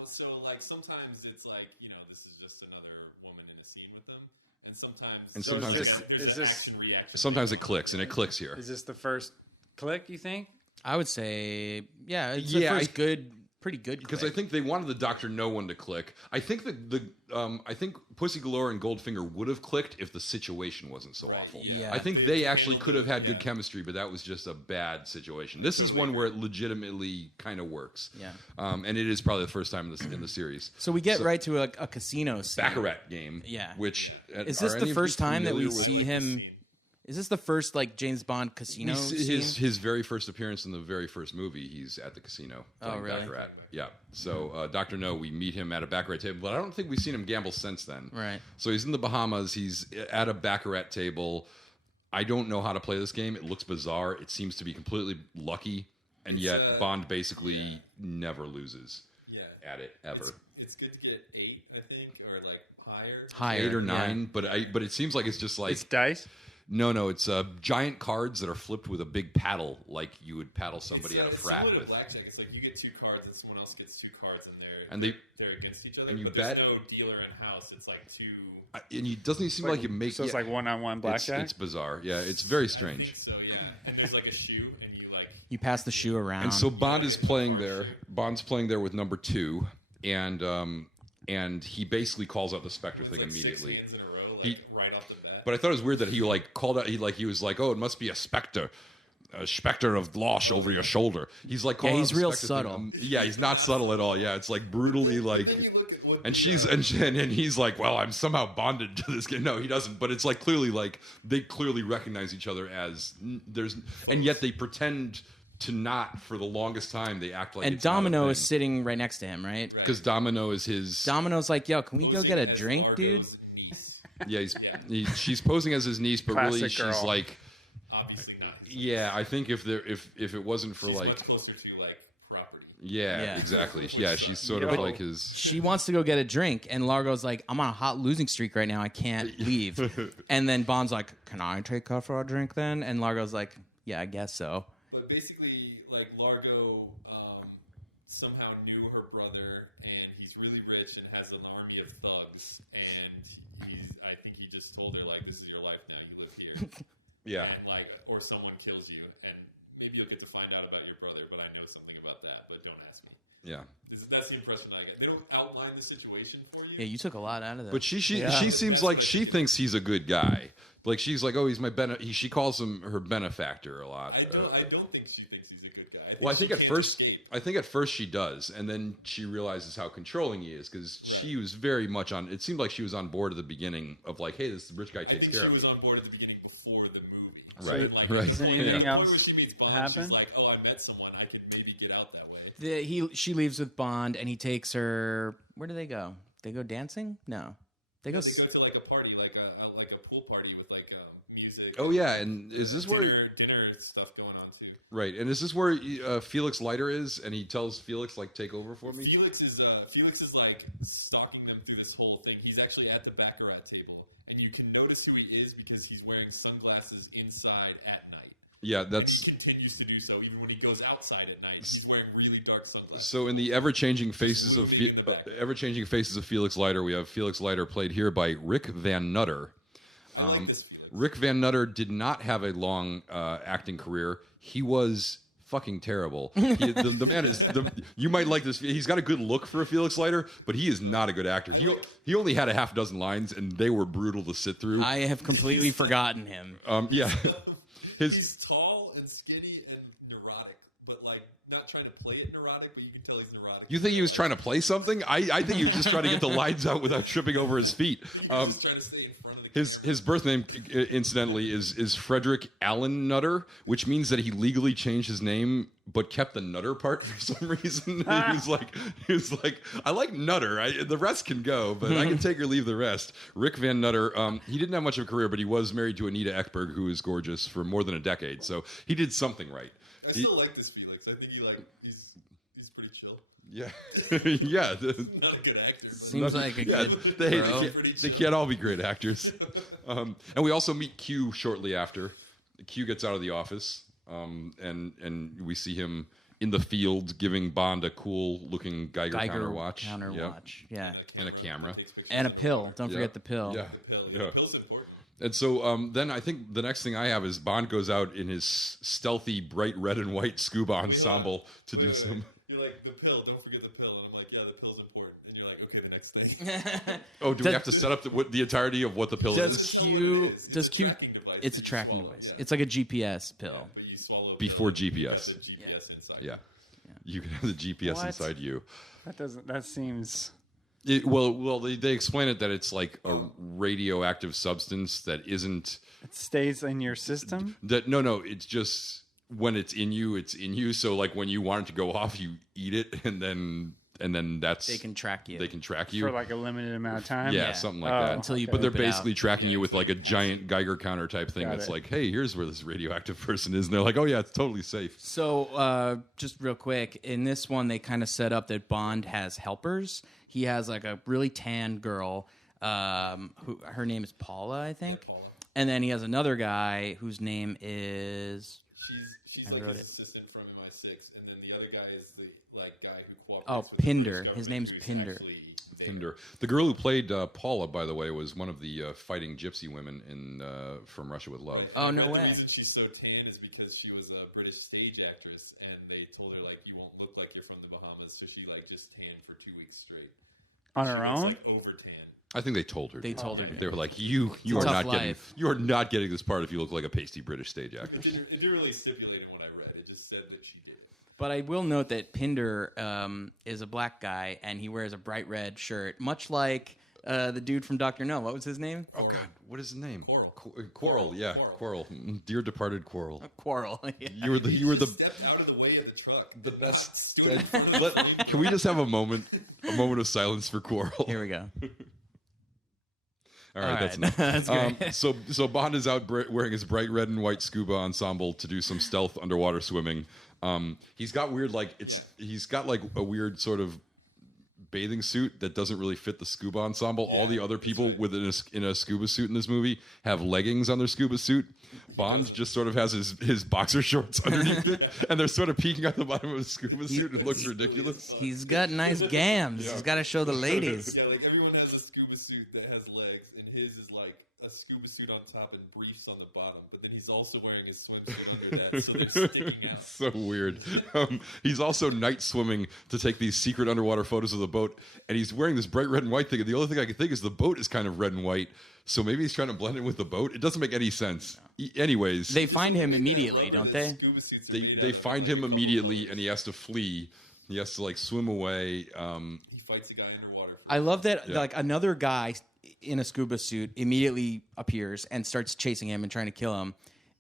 So like sometimes it's like this is just another woman in a scene with them, and sometimes And So sometimes is it- this- there's is an this- action reaction. Sometimes it clicks, and it clicks here. Is this the first click, you think? I would say, yeah, it's Yeah, the first pretty good. Because I click. think they wanted the Doctor No One to click. I think I think Pussy Galore and Goldfinger would have clicked if the situation wasn't so awful. Yeah. I think they actually could have had good chemistry, but that was just a bad situation. This is one where it legitimately kind of works. Yeah. And it is probably the first time in the series. So we get right to a casino scene. Baccarat game. Yeah. Which Is are this any the of you first time that we familiar with- see him Is this the first like James Bond casino scene? His very first appearance in the very first movie, he's at the casino playing really? Baccarat. Yeah. So Dr. No, we meet him at a Baccarat table, but I don't think we've seen him gamble since then. Right. So he's in the Bahamas. He's at a Baccarat table. I don't know how to play this game. It looks bizarre. It seems to be completely lucky, and yet Bond basically never loses at it ever. It's good to get 8, I think, or like Higher, 8 or 9, but it seems like it's just like It's dice. No, it's giant cards that are flipped with a big paddle, like you would paddle somebody at a frat with. with. Blackjack. It's like you get 2 cards and someone else gets 2 cards, and they're against each other. and you but bet. There's no dealer in house. It's like 2. And it doesn't seem like you make. So it's like one-on-one blackjack. It's bizarre. Yeah, it's very I strange. think so yeah. And there's like a shoe, and You pass the shoe around. And so Bond is playing there. Bond's playing there with number 2, and he basically calls out the Spectre thing like immediately. 6 hands in a row, He- right off the bat. But I thought it was weird that he like called out. He was like, "Oh, it must be a specter, a specter of Losh over your shoulder." He's like, calling he's out the real Spectre subtle. thing. Yeah, he's not subtle at all. Yeah, it's like brutally like. And he's like, "Well, I'm somehow bonded to this game." No, he doesn't. But it's like clearly like they clearly recognize each other as and yet they pretend to not for the longest time. They act like and it's not a Domino thing. is sitting right next to him, right? Because Domino is his. Domino's like, yo, can we go get a drink, dude? Largo's niece. Yeah, she's posing as his niece, but really Classic she's girl. like, Obviously not. yeah. I think if it wasn't for She's like, much closer to like property. yeah, exactly. Yeah, she's sort of Yo. like his. She wants to go get a drink, and Largo's like, I'm on a hot losing streak right now. I can't leave. And then Bond's like, can I take her for a drink then? And Largo's like, yeah, I guess so. But basically, like Largo somehow knew her brother, and he's really rich and has an army of thugs. And I think he just told her like, "This is your life now. You live here." Yeah. And like, or someone kills you, and maybe you'll get to find out about your brother. But I know something about that. But don't ask me. Yeah. That's the impression I get. They don't outline the situation for you. Yeah, you took a lot out of that. But she seems like she thinks he's a good guy. Like she's like, oh, he's my she calls him her benefactor a lot. I don't think she thinks he's a good guy. Well, I think she at can't first, escape. she does, and then she realizes how controlling he is because she was very much on. It seemed like she was on board at the beginning of like, hey, this rich guy takes care of me. She was on board at the beginning before the movie. Right, So, like, right. Does anything Yeah. else Before she meets Bond, happen? she's like, "Oh, I met someone. I could maybe get out that way." She leaves with Bond, and he takes her. Where do they go? They go dancing? No, they go. They go to like a party, like a pool party with like music. Oh yeah, and is this where dinner stuff going on too? right? And is this where Felix Leiter is, and he tells Felix like, take over for me? Felix is like stalking them through this whole thing. He's actually at the Baccarat table, and you can notice who he is because he's wearing sunglasses inside at night. Yeah, And that's he continues to do so even when he goes outside at night. He's wearing really dark sunglasses. so. In the ever-changing faces of Moving in the back. Felix Leiter, we have Felix Leiter played here by Rick Van Nutter. I like this Felix. Rick Van Nutter did not have a long acting career. He was fucking terrible. The man is. You might like this. He's got a good look for a Felix Leiter, but he is not a good actor. He only had a half dozen lines, and they were brutal to sit through. I have completely forgotten him. Yeah. He's tall and skinny and neurotic, but like not trying to play it neurotic, but you can tell he's neurotic. You think he was trying to play something? I think he was just trying to get the lines out without tripping over his feet. He's just trying to stay in front of the His birth name, incidentally, is Frederick Allen Nutter, which means that he legally changed his name but kept the Nutter part for some reason. he was like, I like Nutter. The rest can go, but I can take or leave the rest. Rick Van Nutter, he didn't have much of a career, but he was married to Anita Ekberg, who is gorgeous, for more than a decade. So he did something right. I still like this Felix. I think he's pretty chill. Yeah, yeah. Not a good actor. Seems like a good They bro. can't all be great actors. And we also meet Q shortly after. Q gets out of the office, and we see him in the field giving Bond a cool-looking Geiger counter watch. Yeah. And a camera. And a pill. Don't forget the pill. Yeah. The pill's important. And so then I think the next thing I have is Bond goes out in his stealthy, bright red and white scuba ensemble to do some... You're like, the pill, don't forget the pill. And I'm like, yeah, the pill's important. And you're like, okay, the next thing. Oh, do we have to set up the entirety of what the pill Does is? Q? It's Does a Q? tracking device It's a that you tracking swallow. device. Yeah. It's like a GPS pill. But you swallow Before the pill, you GPS. have the GPS inside. Yeah. You can have the GPS What? inside you. That seems They explain it that it's like a radioactive substance that isn't It stays in your system. no, it's just when it's in you. So like when you want it to go off, you eat it, and then that's They can track you. They can track you For like a limited amount of time. Yeah, something like that. Until you but they're poop it out. basically tracking you with like a giant Geiger counter type thing. Got That's it. like, hey, here's where this radioactive person is, and they're like, oh yeah, it's totally safe. So, just real quick, in this one, they kind of set up that Bond has helpers. He has like a really tan girl, who her name is Paula, I think, Paula. and then he has another guy whose name is She's I like wrote his it. assistant from MI6, and then the other guy is the like guy who cooperates. Oh, with the Pinder. British His government, name's who's Pinder. actually there. Tinder. The girl who played Paula, by the way, was one of the fighting gypsy women in From Russia with Love. Oh, no And way. The reason she's so tan is because she was a British stage actress, and they told her like you won't look like you're from the Bahamas, so she like just tanned for 2 weeks straight. On She her was, own? like over tan. I think they told her. They told her to. They were like, you a are tough not getting life. you are not getting this part if you look like a pasty British stage actress. It didn't really stipulate in what I read. It just said that she did. But I will note that Pinder is a black guy, and he wears a bright red shirt, much like the dude from Dr. No. What was his name? Oh God, what is his name? Quarrel. Quarrel, yeah, Quarrel. Dear departed Quarrel. Quarrel. Yeah. You were the Stepped out of the way of the truck. the best. Stood in front of the flame. Can we just have a moment of silence for Quarrel? Here we go. All right, that's right. enough. That's great. So Bond is out wearing his bright red and white scuba ensemble to do some stealth underwater swimming. He's got he's got like a weird sort of bathing suit that doesn't really fit the scuba ensemble. All the other people in a scuba suit in this movie have leggings on their scuba suit. Bond just sort of has his boxer shorts underneath it, and they're sort of peeking out the bottom of his scuba suit. It looks ridiculous. He's got nice gams. He's got to show the ladies. Yeah, like everyone has a scuba suit that has legs, and his is like a scuba suit on top and briefs on the bottom. But then he's also wearing his swimsuit under that, so they're sticking out. So weird. He's also night swimming to take these secret underwater photos of the boat, and he's wearing this bright red and white thing. And the only thing I can think is the boat is kind of red and white, so maybe he's trying to blend in with the boat. It doesn't make any sense. Anyways, They find him immediately, don't they? Scuba suits are made they out of find him immediately, and he has to flee. He has to like swim away. He fights a guy underwater. I love that. Yeah. Like another guy in a scuba suit immediately appears and starts chasing him and trying to kill him.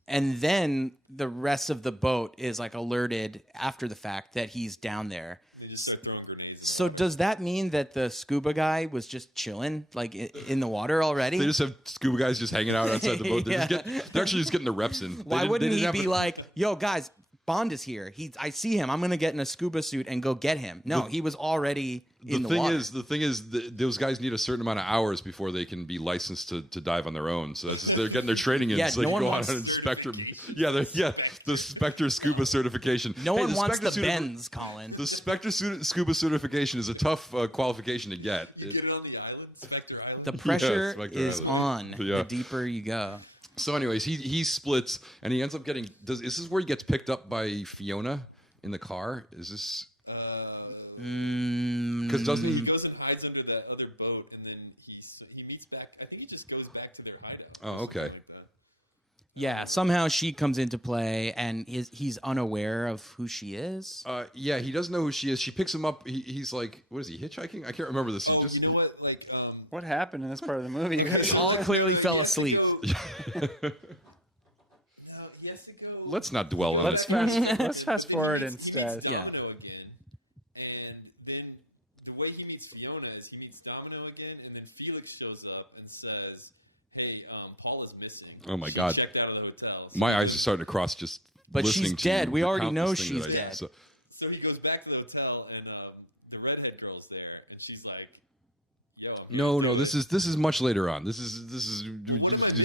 And then the rest of the boat is like alerted after the fact that he's down there. They just start throwing grenades. So does that mean that the scuba guy was just chilling, like in the water already? They just have scuba guys just hanging out outside the boat. Yeah. They're actually just getting the reps in. Why wouldn't he be like, "Yo, guys, Bond is here. I see him. I'm gonna get in a scuba suit and go get him." No, he was already in the water. The thing is, those guys need a certain amount of hours before they can be licensed to dive on their own. So they're getting their training in. Yeah, so no they one can go wants- on an inspector. The Spectre scuba certification. No Hey, one wants Spectre the certi- bends, Colin. The Spectre scuba certification is a tough qualification to get. You get it on the island, Spectre Island. The pressure Spectre is Island. on Yeah. the deeper you go. So, anyways, he splits and he ends up getting. Is this where he gets picked up by Fiona in the car? Is this because doesn't He he? goes and hides under that other boat, and then he meets back. I think he just goes back to their hideout. Oh, okay. Something like that. Yeah, somehow she comes into play, and he's unaware of who she is. Yeah, he doesn't know who she is. She picks him up. He's like, what is he hitchking? I can't remember this. He Oh, just you know what? Like, What happened in this part of the movie? You guys All clearly fell asleep. No, he has to go. let's not dwell on let's it. fast forward He meets instead. Yeah. Domino again, and then the way he meets Fiona is he meets Domino again, and then Felix shows up and says, "Hey, Paula's missing. Oh my She God. checked out of the hotel." My eyes are starting to cross just. But listening she's to dead. We the already know countless things she's that I- dead. So he goes back to the hotel, and the redhead girl's there, and she's like, "Yo." I'm No, here no. to This is much later on. This is you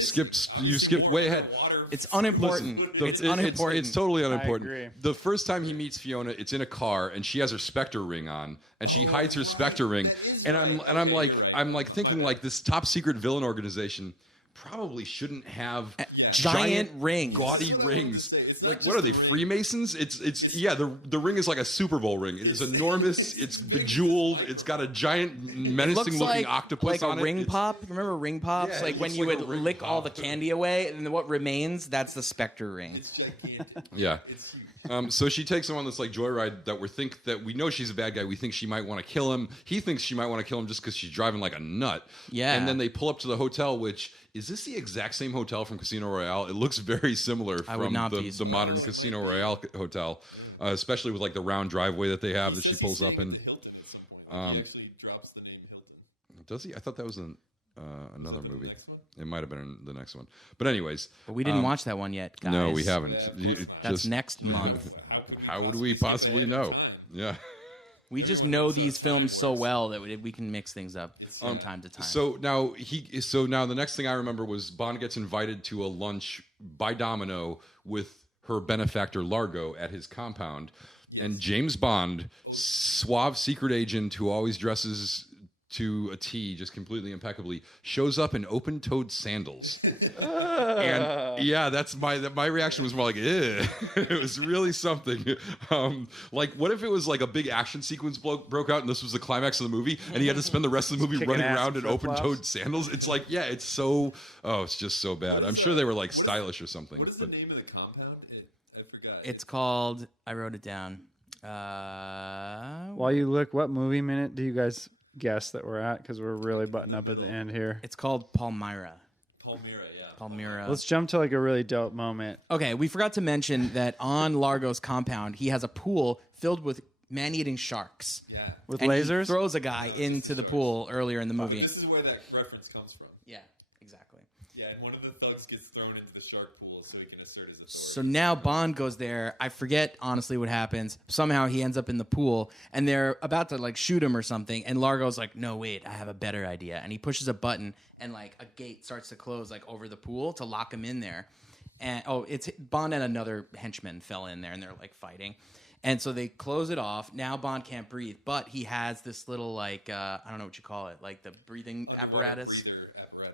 skipped way ahead. It's unimportant. The- It's unimportant. It's totally unimportant. agree. The first time he meets Fiona, it's in a car, and she has her Spectre ring on, and she hides her Spectre ring, and I'm like thinking like this top secret villain organization probably shouldn't have Giant rings. gaudy rings. Like what are they, Freemasons? It's yeah. The ring is like a Super Bowl ring. It is enormous. It's bejeweled. It's got a giant menacing looking octopus like on a it. ring It's- pop. Remember ring pops? Yeah, it like when looks you like would a ring lick all pop. the candy away, and then what remains, that's the Spectre ring. It's gigantic. Yeah. It's huge. So she takes him on this like joyride that we know she's a bad guy. We think she might want to kill him. He thinks she might want to kill him just because she's driving like a nut. Yeah. And then they pull up to the hotel, which is this the exact same hotel from Casino Royale? It looks very similar from the modern Casino Royale hotel, especially with like the round driveway that they have that she pulls up in. The Hilton at some point. He actually drops the name Hilton. Does he? I thought that was another movie. It might have been in the next one. But anyways. But we didn't watch that one yet, guys. No, we haven't. That's next month. How would we possibly know? Yeah. We just know these films so well that we can mix things up from time to time. So now the next thing I remember was Bond gets invited to a lunch by Domino with her benefactor Largo at his compound. Yes. And James Bond, suave secret agent who always dresses to a T, just completely impeccably, shows up in open-toed sandals. And yeah, that's my reaction was more like, ew. It was really something. Like, what if it was like a big action sequence broke out and this was the climax of the movie and he had to spend the rest of the movie running around in open-toed sandals? It's like, yeah, it's just so bad. I'm sure they were like stylish or something. What is the name of the compound? I forgot. It's called, I wrote it down. While you look, what movie minute do you guys guess that we're at? Because we're really butting up at the end here. It's called Palmyra. Palmyra. Let's jump to like a really dope moment. Okay, we forgot to mention that on Largo's compound, he has a pool filled with man-eating sharks. Yeah. With and lasers? He throws a guy into the pool earlier in the movie. This is where that reference comes from. Yeah, exactly. Yeah, and one of the thugs gets thrown into the shark pool so he can assert his authority. So now Bond goes there. I forget honestly what happens. Somehow he ends up in the pool, and they're about to like shoot him or something. And Largo's like, "No, wait, I have a better idea." And he pushes a button, and like a gate starts to close like over the pool to lock him in there. And it's Bond and another henchman fell in there, and they're like fighting. And so they close it off. Now Bond can't breathe, but he has this little like I don't know what you call it, like the breathing apparatus.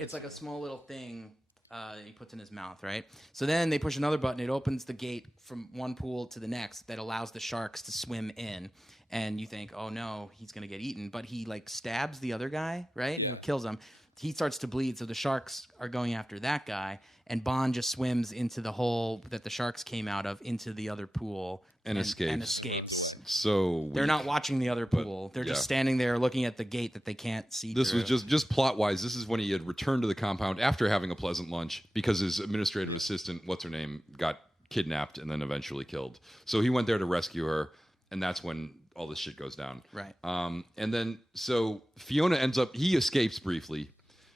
It's like a small little thing that he puts in his mouth, right? So then they push another button. It opens the gate from one pool to the next that allows the sharks to swim in. And you think, oh no, he's going to get eaten. But he like stabs the other guy, right? Yeah. And kills him. He starts to bleed, so the sharks are going after that guy. And Bond just swims into the hole that the sharks came out of into the other pool. And escapes. So they're not watching the other pool. They're just standing there looking at the gate that they can't see. This was just plot wise. This is when he had returned to the compound after having a pleasant lunch because his administrative assistant, what's her name, got kidnapped and then eventually killed. So he went there to rescue her, and that's when all this shit goes down. Right. And then so Fiona he escapes briefly.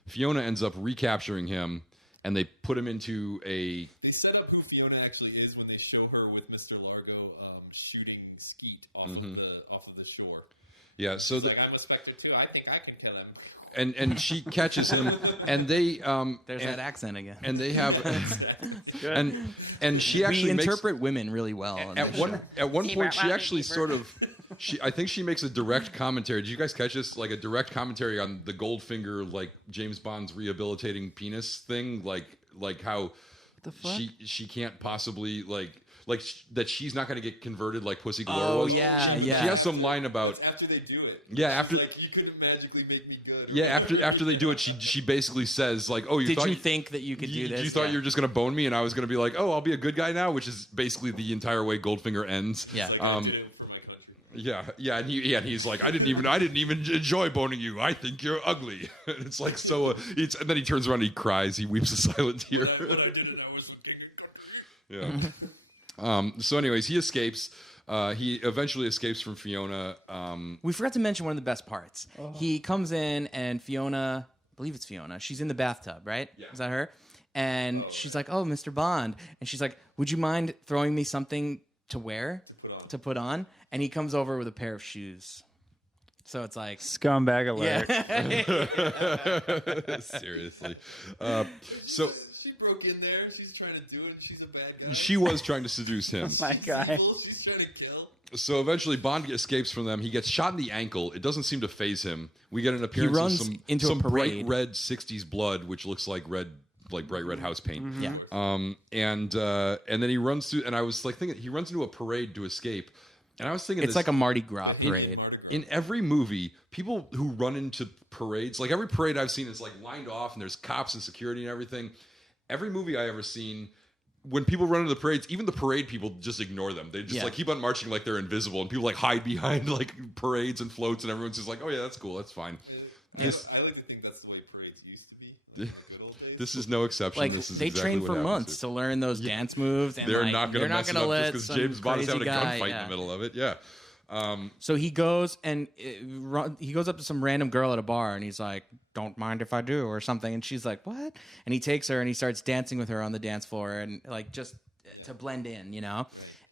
Fiona ends up recapturing him. And they put him into a... They set up who Fiona actually is when they show her with Mr. Largo shooting Skeet off of the shore. Yeah, so... like, I'm a Spectre too. I think I can kill him. And she catches him, and they... There's that accent again. And they have... and she actually interpret women really well. At one point, she actually sort of... I think she makes a direct commentary. Did you guys catch this? Like a direct commentary on the Goldfinger, like James Bond's rehabilitating penis thing, like how she can't possibly that she's not going to get converted like Pussy Galore was. Yeah, she has some line about after they do it. Yeah, after like you couldn't magically make me good. Yeah, after they do it, she basically says like, "Oh, did you think that you could do this? You thought you were just going to bone me, and I was going to be like, oh, I'll be a good guy now," which is basically the entire way Goldfinger ends. Yeah. Yeah, and he's like, I didn't even enjoy boning you. I think you're ugly. And it's like so. And then he turns around, and he cries, he weeps a silent tear. But I didn't. I was the king of country. Yeah. So, anyways, he escapes. He eventually escapes from Fiona. We forgot to mention one of the best parts. Oh. He comes in, and Fiona, I believe it's Fiona. She's in the bathtub, right? Yeah. Is that her? And she's like, "Oh, Mr. Bond," and she's like, "Would you mind throwing me something to wear?" To put on, and he comes over with a pair of shoes. So it's like scumbag alert. Yeah. Seriously. So she broke in there. She's trying to do it. She's a bad guy. She was trying to seduce him. My guy. She's trying to kill. So eventually, Bond escapes from them. He gets shot in the ankle. It doesn't seem to faze him. We get an appearance of some bright red '60s blood, which looks like bright red house paint. Mm-hmm. Yeah. And then he runs through, and I was like thinking he runs into a parade to escape. And I was thinking it's like a Mardi Gras parade. In every movie, people who run into parades, like every parade I've seen is like lined off and there's cops and security and everything. Every movie I ever seen, when people run into the parades, even the parade people just ignore them. They just like keep on marching like they're invisible, and people like hide behind like parades and floats, and everyone's just like, "Oh yeah, that's cool, that's fine." I like to think that's the way parades used to be. This is no exception. Like this is they exactly train what for happens months to learn those dance moves, and they're like, not going to mess it up let just because some James Bond is crazy having a guy, gunfight in the middle of it. Yeah. So he goes and he goes up to some random girl at a bar, and he's like, "Don't mind if I do," or something. And she's like, "What?" And he takes her and he starts dancing with her on the dance floor, and like just to blend in, you know.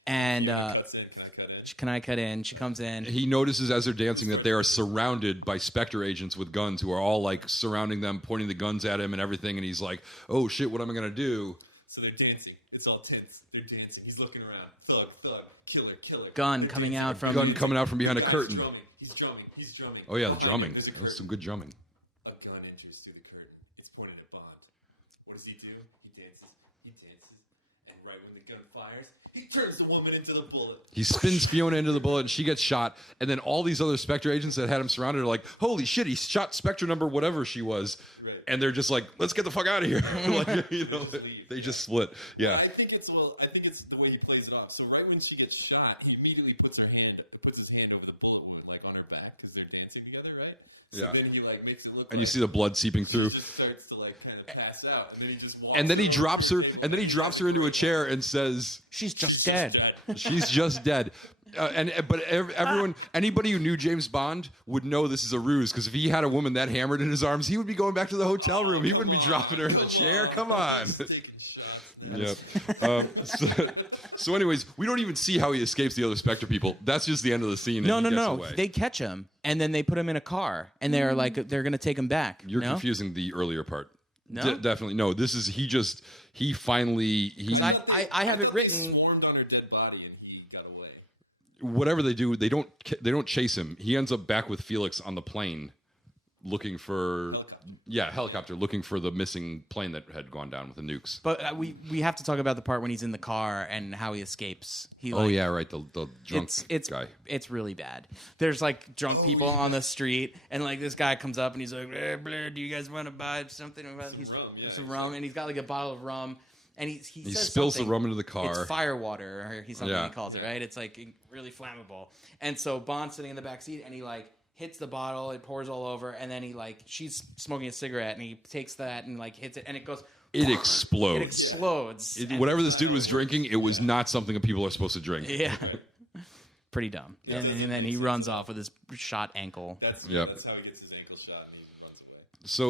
And can I cut in? She comes in. He notices as they're dancing that they are surrounded by Spectre agents with guns who are all like surrounding them, pointing the guns at him and everything. And he's like, "Oh shit, what am I gonna do?" So they're dancing. It's all tense. They're dancing. He's looking around. Thug, killer. Gun They're coming dancing. out from Gun coming out from behind a curtain. He's drumming. Oh yeah, the Behind him, drumming. there's a That's some curtain. good drumming. A gun enters through the curtain. It's pointed at Bond. What does he do? He dances, and right when the gun fires, he turns the woman into the bullet. He spins Fiona into the bullet, and she gets shot. And then all these other Spectre agents that had him surrounded are like, "Holy shit, he shot Spectre number whatever she was." Right. And they're just like, "Let's get the fuck out of here!" Like, you know, they just split. Yeah. I think it's the way he plays it off. So right when she gets shot, he immediately puts his hand over the bullet wound, like on her back, because they're dancing together, right? So Yeah. then he like makes it look. And you see the blood seeping through. She just starts to like kind of pass out, and then he just walks. And then he over drops to her. the table. And then he drops her into a chair and says, she's just dead. "She's just dead." But everyone, anybody who knew James Bond would know this is a ruse, because if he had a woman that hammered in his arms, he would be going back to the hotel room. He wouldn't be dropping her in the chair. Come on. Taking shots. Yep. So anyways, we don't even see how he escapes the other Spectre people. That's just the end of the scene. No, and he gets no. away. They catch him, and then they put him in a car, and they're like, they're gonna take him back. You're no? confusing the earlier part. No? Definitely no. This is he finally. I have it They written. swarmed on her dead body, and he got away. Whatever they do, they don't chase him. He ends up back with Felix on the plane, looking for helicopter, looking for the missing plane that had gone down with the nukes. But we have to talk about the part when he's in the car and how he escapes. He Oh yeah, right. The drunk it's guy. It's really bad. There's like drunk people on the street, and like this guy comes up and he's like, "Blair, do you guys want to buy something?" Some rum, and he's got like a bottle of rum, and he says spills the something. rum into the car. It's fire water, or something Yeah. he calls it, right? It's like really flammable. And so Bond's sitting in the back seat, and he like hits the bottle, it pours all over, and then he like she's smoking a cigarette, and he takes that and like hits it, and it goes. It explodes. It explodes. And- Whatever this dude was drinking, it was not something that people are supposed to drink. Yeah. Pretty dumb. And then he runs off with his shot ankle. That's how he gets his ankle shot, and he runs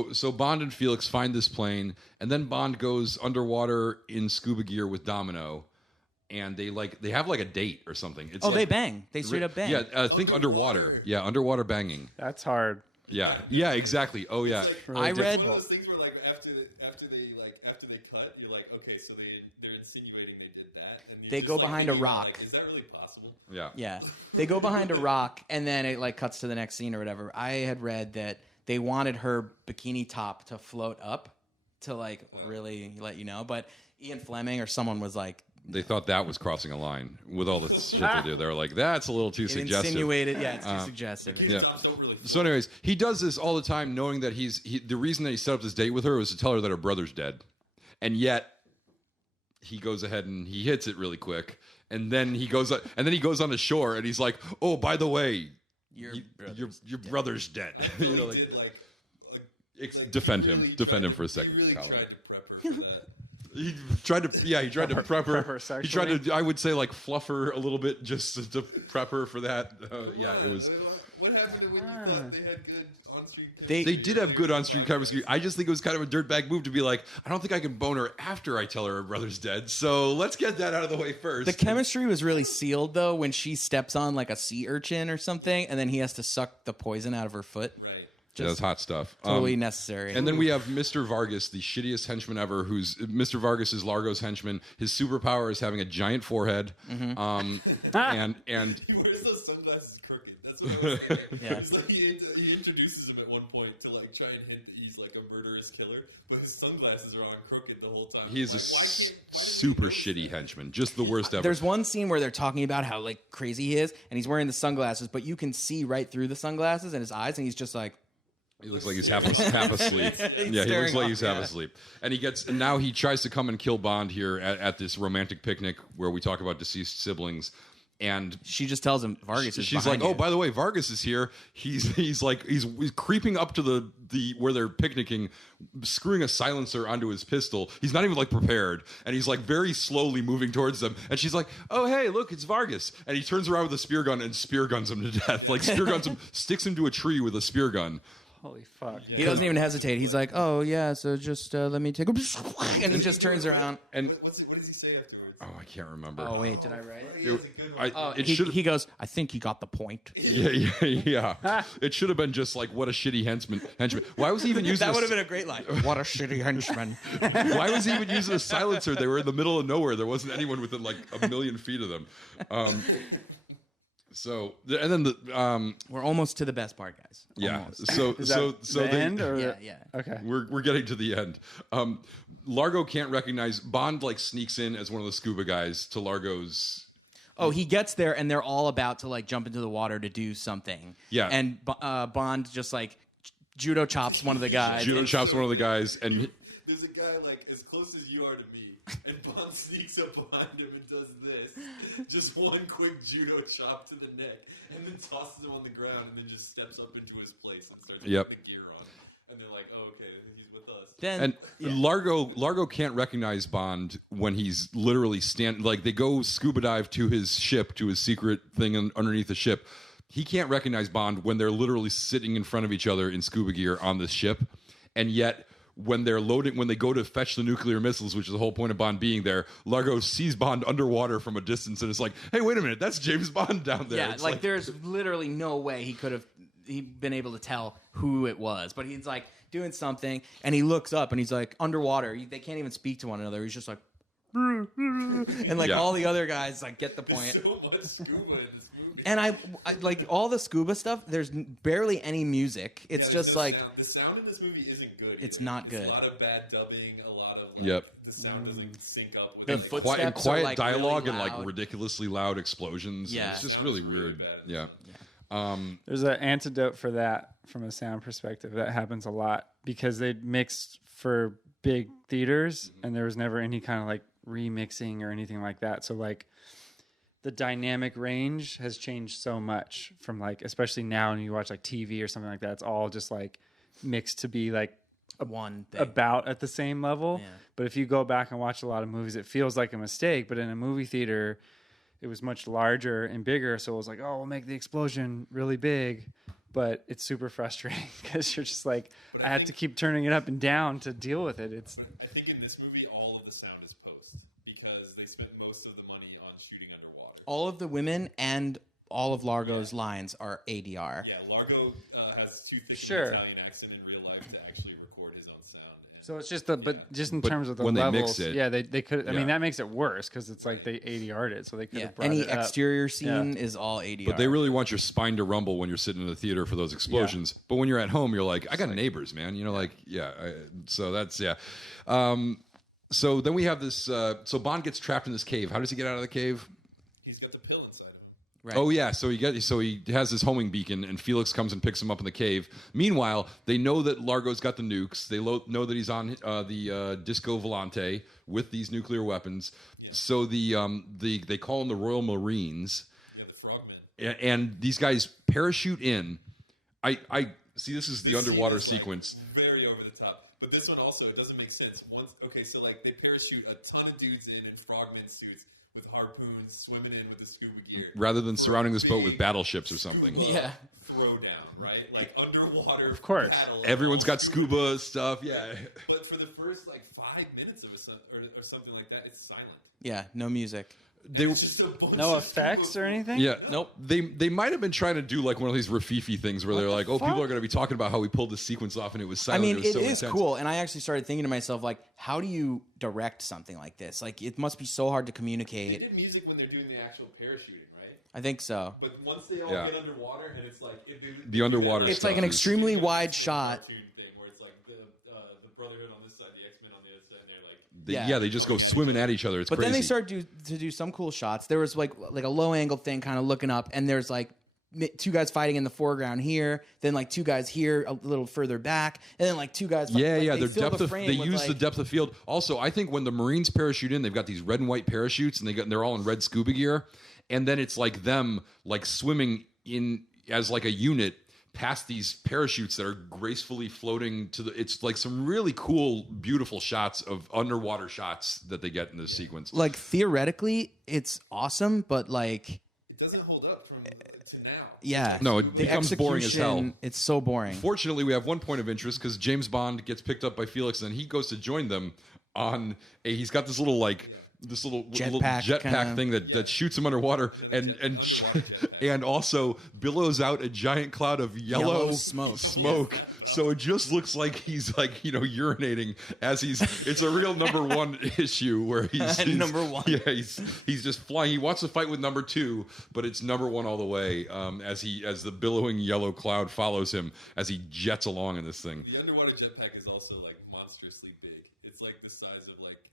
away. So Bond and Felix find this plane, and then Bond goes underwater in scuba gear with Domino, and they have like a date or something. It's They bang. They straight up bang. Yeah, think underwater. Yeah, underwater banging. That's hard. Yeah, exactly. Oh yeah. I read. One of those things where like after they cut, you're like, okay, so they're insinuating they did that, and you're They just, go like, behind a thinking about, rock. like, is that really possible? Yeah. Yeah. They go behind a rock, and then it like cuts to the next scene or whatever. I had read that they wanted her bikini top to float up to like really let you know, but Ian Fleming or someone was like, They thought that was crossing a line with all the shit they do. They were like, that's a little too it suggestive. insinuated. Yeah, it's too suggestive. Yeah. Tops don't really So, anyways, he does this all the time, knowing that the reason that he set up this date with her was to tell her that her brother's dead, and yet he goes ahead and he hits it really quick, and then he goes on the shore and he's like, "Oh, by the way, your brother's dead." You know, like, did like defend he him, really defend tried him for a to- second, He really Colin. tried to prep her for that. He tried to prep her. Prep her He tried sexually? to, I would say, like fluff her a little bit just to prep her for that. Yeah, it was. What happened when you thought they had good on-screen They- They did have good on-screen chemistry. I just think it was kind of a dirtbag move to be like, I don't think I can bone her after I tell her brother's dead. So let's get that out of the way first. The chemistry was really sealed though when she steps on like a sea urchin or something, and then he has to suck the poison out of her foot. Right. Yeah, that's hot stuff. Totally necessary. And then we have Mr. Vargas, the shittiest henchman ever. Who's Mr. Vargas is Largo's henchman. His superpower is having a giant forehead. And He wears those sunglasses crooked. That's what I was saying. Yeah. It's like he introduces him at one point to like try and hint that he's like a murderous killer, but his sunglasses are on crooked the whole time. he is a Like, why can't super shitty henchman, just the worst ever. There's one scene where they're talking about how like crazy he is, and he's wearing the sunglasses, but you can see right through the sunglasses and his eyes, and he's just like, He looks like he's half asleep. Yeah, he looks like he's half asleep. And now he tries to come and kill Bond here at this romantic picnic where we talk about deceased siblings. And she just tells him Vargas is she's like, behind you. "Oh, by the way, Vargas is here. He's creeping up to the where they're picnicking, screwing a silencer onto his pistol. He's not even like prepared, and he's like very slowly moving towards them. And she's like, "Oh, hey, look, it's Vargas." And he turns around with a spear gun and spear guns him to death. Like spear guns him, sticks him to a tree with a spear gun. Holy fuck. He doesn't even hesitate. He's like, "Oh yeah, so just let me take a," and he just turns around. And What does he say afterwards? oh, I can't remember. Oh wait, did I write it? He has a good one. He goes, "I think he got the point." Yeah. It should have been just like, "What a shitty henchman." Why was he even using? That would have been a great line. What a shitty henchman. Why was he even using a silencer? They were in the middle of nowhere. There wasn't anyone within like a million feet of them. And then We're almost to the best part, guys. yeah. Almost. So The end or Yeah. Okay. We're getting to the end. Largo can't recognize Bond. Like sneaks in as one of the scuba guys to Largo's. Oh, he gets there and they're all about to like jump into the water to do something. Yeah. And Bond just like judo chops one of the guys. Judo chops one of the guys, and There's a guy like as close as you are to me, and Bond sneaks up behind him and does this. Just one quick judo chop to the neck, and then tosses him on the ground, and then just steps up into his place and starts Yep. putting the gear on. And they're like, "Oh, okay, he's with us." And Largo can't recognize Bond when he's literally like they go scuba dive to his ship, to his secret thing underneath the ship. He can't recognize Bond when they're literally sitting in front of each other in scuba gear on this ship, and yet when they go to fetch the nuclear missiles, which is the whole point of Bond being there, Largo sees Bond underwater from a distance and is like, "Hey, wait a minute, that's James Bond down there." Yeah, It's like there's literally no way he'd been able to tell who it was. But he's like doing something and he looks up and he's like underwater. They can't even speak to one another. He's just like, and like all the other guys like get the point. So much scuba in this movie. And I like all the scuba stuff. There's barely any music. It's just no like sound. The sound in this movie isn't good. It's either. not There's good. A lot of bad dubbing. A lot of Yep. The sound doesn't sync up with The it. footsteps and quiet are, like, dialogue really and like loud. ridiculously loud explosions. Yeah. It's just Sounds really really weird. bad. Yeah. There's an antidote for that from a sound perspective. That happens a lot because they mixed for big theaters and there was never any kind of like remixing or anything like that. So like the dynamic range has changed so much from like, especially now when you watch like TV or something like that, it's all just like mixed to be like one thing. about at the same level. Yeah. But if you go back and watch a lot of movies, it feels like a mistake. But in a movie theater, it was much larger and bigger. So it was like, oh, we'll make the explosion really big. But it's super frustrating because you're just like, I had to keep turning it up and down to deal with it. It's I think in this movie, all of the sound is post because they spent most of the money on shooting underwater. All of the women and all of Largo's lines are ADR. Yeah, Largo has too thick Sure. an Italian accent in real life to actually record his own sound. And so it's just just in But terms of the when they levels, mix it- yeah, they could. I Yeah. mean, that makes it worse because it's like they ADR'd it, so they could Yeah. have brought Any it up. exterior scene is all ADR. But they really want your spine to rumble when you're sitting in the theater for those explosions. But when you're at home, you're like, I got neighbors, man. You know, like, so that's, yeah. So then we have this, so Bond gets trapped in this cave. How does he get out of the cave? he's got the pill inside of him. Right. Oh yeah, so he has this homing beacon, and Felix comes and picks him up in the cave. Meanwhile, they know that Largo's got the nukes. They know that he's on the Disco Volante with these nuclear weapons. Yeah. So they call them the Royal Marines. Yeah, the frogmen. And these guys parachute in. I see. This is the underwater scene is, sequence. Like, very over the top. But this one also, it doesn't make sense. So like they parachute a ton of dudes in frogman suits with harpoons, swimming in with the scuba gear, Rather than surrounding this boat with battleships or something. Yeah. Throwdown, right? Like underwater. Of course. battle. Everyone's got scuba stuff. Yeah. But for the first like 5 minutes of or something like that, it's silent. Yeah, no music. It's just a bunch No of effects scuba or anything. Yeah. Nope. They might have been trying to do like one of these Rafifi things where they're like, oh, people are going to be talking about how we pulled this sequence off and it was I silent. mean, it was it so is intense. cool. And I actually started thinking to myself, like, how do you direct something like this? Like, it must be so hard to They communicate. did music when they're doing the actual parachuting, right? I think so. But once they all Yeah. get underwater, and it's like The underwater It's stuff like an is- extremely wide shot. Cartoon thing where it's like the Brotherhood on this side, the X-Men on the other side, and they're like, Yeah, they just go swimming at each other. It's But crazy. then they started to do some cool shots. There was like a low angle thing kind of looking up, and there's like two guys fighting in the foreground here, then like two guys here a little further back, and then like two guys. Yeah, like, their depth of they use like, the depth of field. Also, I think when the Marines parachute in, they've got these red and white parachutes, and they're all in red scuba gear, and then it's like them like swimming in as like a unit past these parachutes that are gracefully floating to the. It's like some really cool, beautiful shots of underwater shots that they get in this sequence. Like theoretically, it's awesome, but like it doesn't hold up from to now. Yeah, no, it becomes boring as hell. It's so boring. Fortunately, we have one point of interest because James Bond gets picked up by Felix, and he goes to join them on a. He's got this little like. This little jetpack thing that shoots him underwater and also billows out a giant cloud of yellow smoke. So it just looks like he's like urinating as it's a real number one issue where he's number one. Yeah, he's just flying. He wants to fight with number two, but it's number one all the way. As the billowing yellow cloud follows him as he jets along in this thing. The underwater jetpack is also like monstrously big. It's like the size of like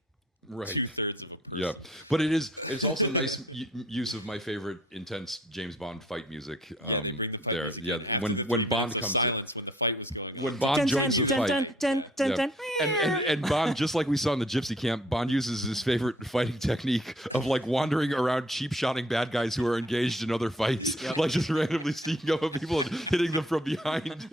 2/3 of a person. Yeah, but it's also nice use of my favorite intense James Bond fight music. There, yeah, when Bond comes in, when Bond joins the fight, and Bond, just like we saw in the Gypsy Camp, Bond uses his favorite fighting technique of like wandering around cheap shotting bad guys who are engaged in other fights, like just randomly sneaking up on people and hitting them from behind.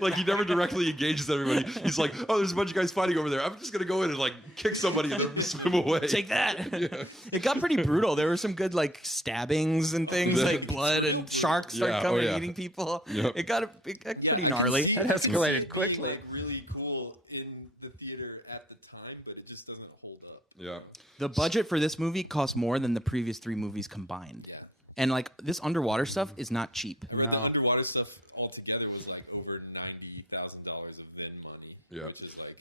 Like he never directly engages everybody. He's like, oh, there's a bunch of guys fighting over there. I'm just gonna go in and like kick somebody and then swim away. Take that. Yeah. It got pretty brutal. There were some good like stabbings and things, like blood and sharks start coming and eating people. Yep. It got pretty gnarly. That escalated quickly. Like really cool in the theater at the time, but it just doesn't hold up. Yeah. The budget for this movie cost more than the previous 3 movies combined. Yeah. And like this underwater stuff is not cheap. I read the underwater stuff altogether was like over $90,000 of then money. Yeah. Which is like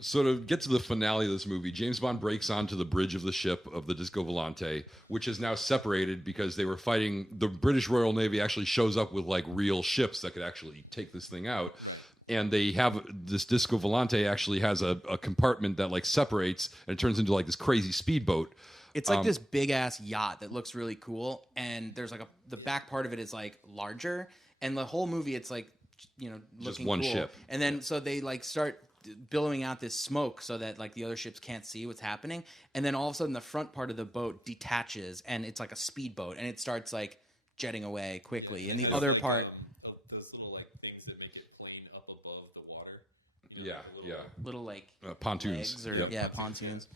So to get to the finale of this movie, James Bond breaks onto the bridge of the ship of the Disco Volante, which is now separated because they were fighting. The British Royal Navy actually shows up with like real ships that could actually take this thing out. And they have this Disco Volante actually has a compartment that like separates and it turns into like this crazy speedboat. It's like this big ass yacht that looks really cool. And there's like the back part of it is like larger. And the whole movie, it's like, looking just one cool. ship. And then so they like start billowing out this smoke so that like the other ships can't see what's happening, and then all of a sudden the front part of the boat detaches and it's like a speedboat and it starts like jetting away quickly, and the other like, part those little like things that make it plane up above the water, little like pontoons pontoons.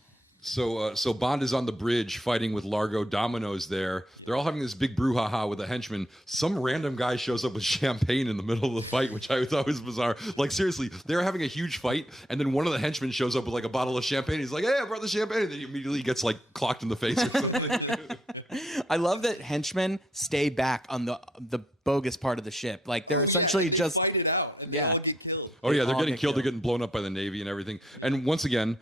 So Bond is on the bridge fighting with Largo. Domino's there. They're all having this big brouhaha with a henchman. Some random guy shows up with champagne in the middle of the fight, which I thought was bizarre. Like, seriously, they're having a huge fight, and then one of the henchmen shows up with, like, a bottle of champagne. He's like, hey, I brought the champagne. And then he immediately gets, like, clocked in the face or something. I love that henchmen stay back on the bogus part of the ship. Like, they're essentially just... fight it out, and they all get killed. Oh, yeah, they're getting killed. They're getting blown up by the Navy and everything. And once again...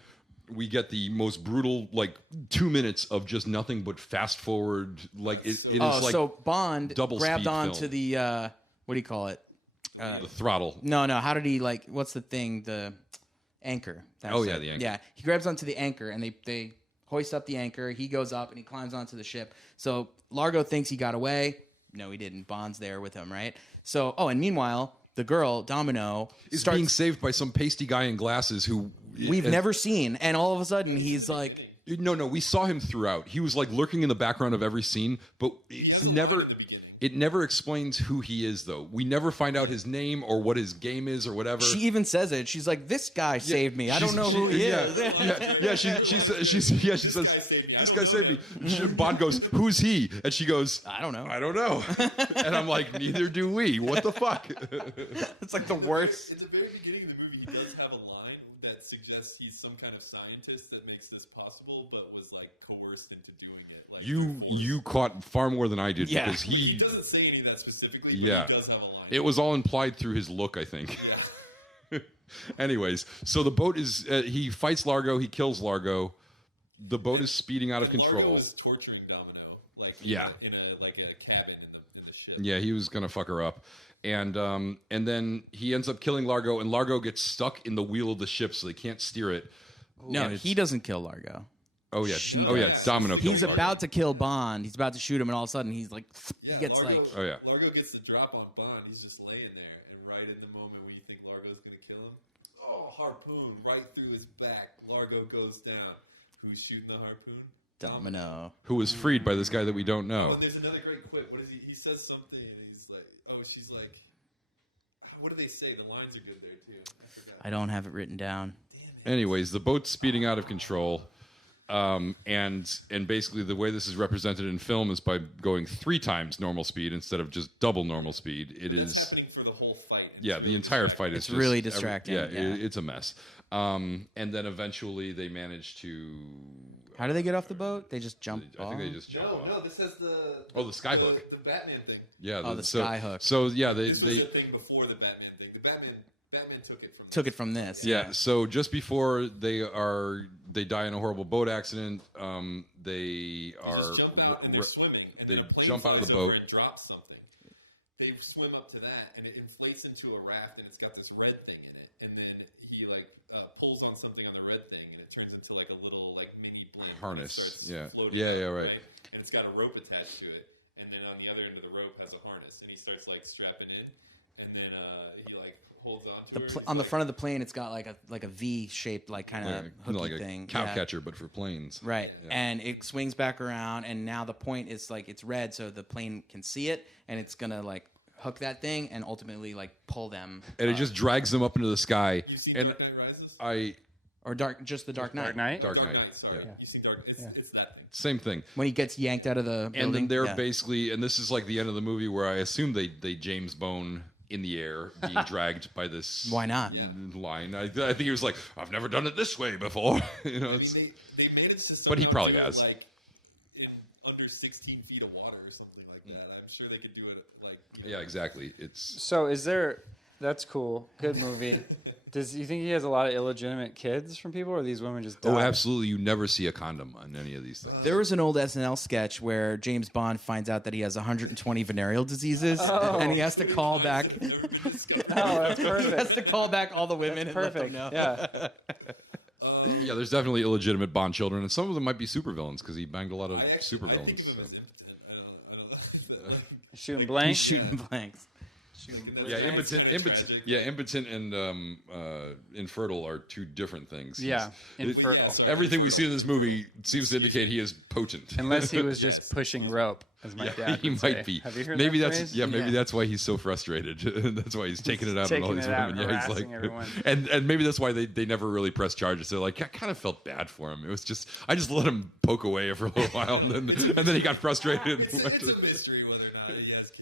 we get the most brutal, like 2 minutes of just nothing but fast forward. Like it is like so Bond grabbed onto film. the what do you call it? The throttle. No. How did he like? What's the thing? The anchor. The anchor. Yeah, he grabs onto the anchor and they hoist up the anchor. He goes up and he climbs onto the ship. So Largo thinks he got away. No, he didn't. Bond's there with him, right? So and meanwhile, the girl Domino is being saved by some pasty guy in glasses who. We've never seen, and all of a sudden he's like... No, we saw him throughout. He was like lurking in the background of every scene, but it never explains who he is, though. We never find out his name or what his game is or whatever. She even says it. She's like, this guy saved me. I don't know who he is. She says, this guy saved me. Bond goes, who's he? And she goes, I don't know. And I'm like, neither do we. What the fuck? It's like the worst. At the very beginning of the movie, he does have a line that suggests he's some kind of scientist that makes this possible, but was like coerced into doing it. Like, you caught far more than I did because he doesn't say any of that specifically. Yeah, but he does have a line. It was all implied through his look, I think. Yeah. Anyways, so the boat is he fights Largo, he kills Largo. The boat is speeding out of control. Largo was torturing Domino, like in a cabin in the ship. Yeah, he was gonna fuck her up. And then he ends up killing Largo, and Largo gets stuck in the wheel of the ship, so they can't steer it. No, he doesn't kill Largo. Oh yeah, She oh yeah. does. Domino. He's kills Largo. about to kill Bond. He's about to shoot him, and all of a sudden he's like, he Yeah, gets Largo, like, Oh, yeah. Largo gets the drop on Bond. He's just laying there, and right in the moment when you think Largo's going to kill him, harpoon right through his back. Largo goes down. Who's shooting the harpoon? Domino. Who was freed by this guy that we don't know. Oh, there's another great quip. What is he? He says something, and he's like, "Oh, she's like, what do they say? The lines are good there too." I forgot. I don't have it written down. Anyways, the boat's speeding out of control, and basically the way this is represented in film is by going 3 times normal speed instead of just double normal speed. It It's is happening for the whole fight. It's yeah, the entire fight is It's just really distracting, yeah. it's a mess. And then eventually they manage to. How do they get off the boat? They just jump I off? think they just jump off. No, this has the Oh, the skyhook. the Batman thing. Yeah, Oh, the skyhook. So yeah, This was the thing before the Batman thing. The Batman took it from. Took it from this. Yeah, so just before they die in a horrible boat accident, they are Just jump out and they're swimming, and they then a plane jump out of the flies over boat. and drops something. They swim up to that, and it inflates into a raft, and it's got this red thing in it. And then he pulls on something on the red thing, and it turns into like a little mini blimp. Harness, It starts yeah. floating Yeah, up, yeah, right. And it's got a rope attached to it, and then on the other end of the rope has a harness, and he starts strapping in, and then he holds on to her. On the front of the plane, it's got like a V shaped kind of hooky like a thing. cow Yeah. catcher, but for planes. Right. Yeah. And it swings back around, and now the point is it's red, so the plane can see it, and it's gonna hook that thing and ultimately pull them. And it just drags them up into the sky. You seen And Dark Knight Rises? Or just the Dark Knight. Dark Knight. Dark Dark Knight. Knight, sorry. Yeah. You seen Dark? It's that thing. Same thing. When he gets yanked out of the building. And then they're Yeah. basically, and this is the end of the movie where I assume they James Bone in the air being dragged by this Why not? line. I think he was like, I've never done it this way before. It's, They made it to But he somehow probably do it, has. In under 16 feet of water or something like that. I'm sure they could do it yeah, exactly. It's So is there? That's cool. Good movie. Does you think he has a lot of illegitimate kids from people, or these women just die? oh, absolutely. You never see a condom on any of these things. There was an old SNL sketch where James Bond finds out that he has 120 venereal diseases, and he has to call back. Oh, that's He has perfect. to call back all the women and let them Perfect. know. Yeah. Yeah, there's definitely illegitimate Bond children, and some of them might be supervillains because he banged a lot of I think supervillains. of him as So. impotent. I don't like that. Shooting He's blank. shooting blanks. Yeah, That's impotent. tragic. Yeah, impotent and infertile are 2 different things. Yeah, He's- infertile. Yeah, sorry. Everything we see in this movie seems to indicate he is potent. Unless he was just pushing rope, as my Yeah, dad he would might say. be. Have you heard maybe that that's phrase? maybe that's why he's so frustrated. That's why he's taking it out on all taking these it out women. and Yeah, he's harassing everyone. and maybe that's why they never really press charges. They're like, I kind of felt bad for him. It was just I just let him poke away for a little while, and then he got frustrated. It's a mystery whether or not he has kids.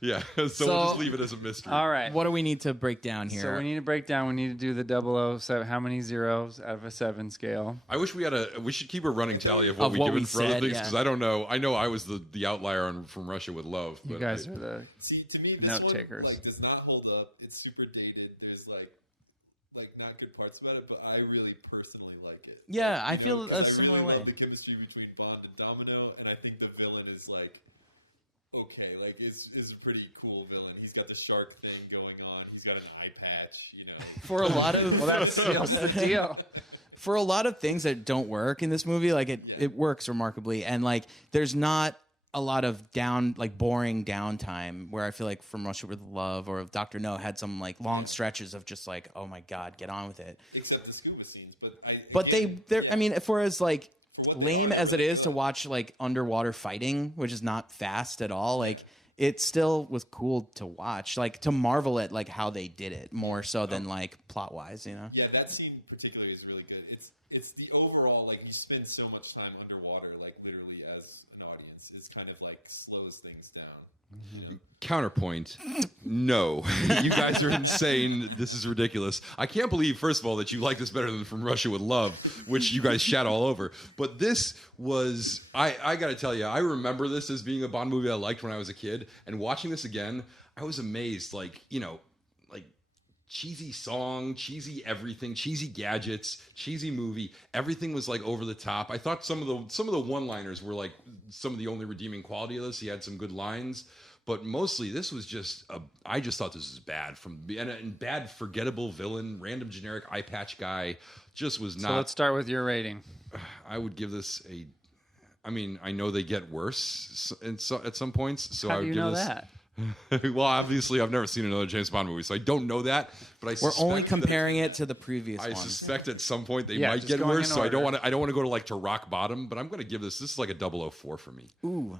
Yeah, so we'll just leave it as a mystery. All right. What do we need to break down here? So we need to break down. We need to do the 007. How many zeros out of a 7 scale? I wish we should keep a running tally of what we what given we for other said, things yeah. because I don't know. I know I was the outlier from Russia with Love. You But guys are the. See, to me, this Note one takers. does not hold up. It's super dated. There's not good parts about it, but I really personally like it. Yeah, I You know, feel a 'cause I similar really way. love the chemistry between Bond and Domino, and I think the villain is okay, is a pretty cool villain. He's got the shark thing going on. He's got an eye patch, For a lot of Well, that seals the deal. for a lot of things that don't work in this movie, it works remarkably, and there's not a lot of boring downtime where I feel like From Russia with Love or Dr. No had some long stretches of just oh my god, get on with it. Except the scuba scenes, But they're I mean, for as what they lame are, as it is to watch underwater fighting, which is not fast at all, it still was cool to watch, to marvel at how they did it more so than plot wise, Yeah, that scene particularly is really good. It's the overall you spend so much time underwater, literally as an audience. It's kind of slows things down. Counterpoint, no. You guys are insane. This is ridiculous. I can't believe, first of all, that you like this better than From Russia with Love, which you guys shat all over. But this was, I got to tell you, I remember this as being a Bond movie I liked when I was a kid. And watching this again, I was amazed. Cheesy song, cheesy everything, cheesy gadgets, cheesy movie. Everything was over the top. I thought some of the one-liners were some of the only redeeming quality of this. He had some good lines, but mostly this was just I just thought this was bad and bad, forgettable villain, random generic eye patch guy. Just was not. So let's start with your rating. I would give this a. I mean, I know they get worse at some points, so How I would do you give know this. that? Well, obviously, I've never seen another James Bond movie, so I don't know that. But We're only suspect comparing it to the previous I ones. suspect at some point they Yeah, might just get going worse. in So I don't order. want to go to like to rock bottom. But I'm going to give this. This is like a 004 for me, Ooh.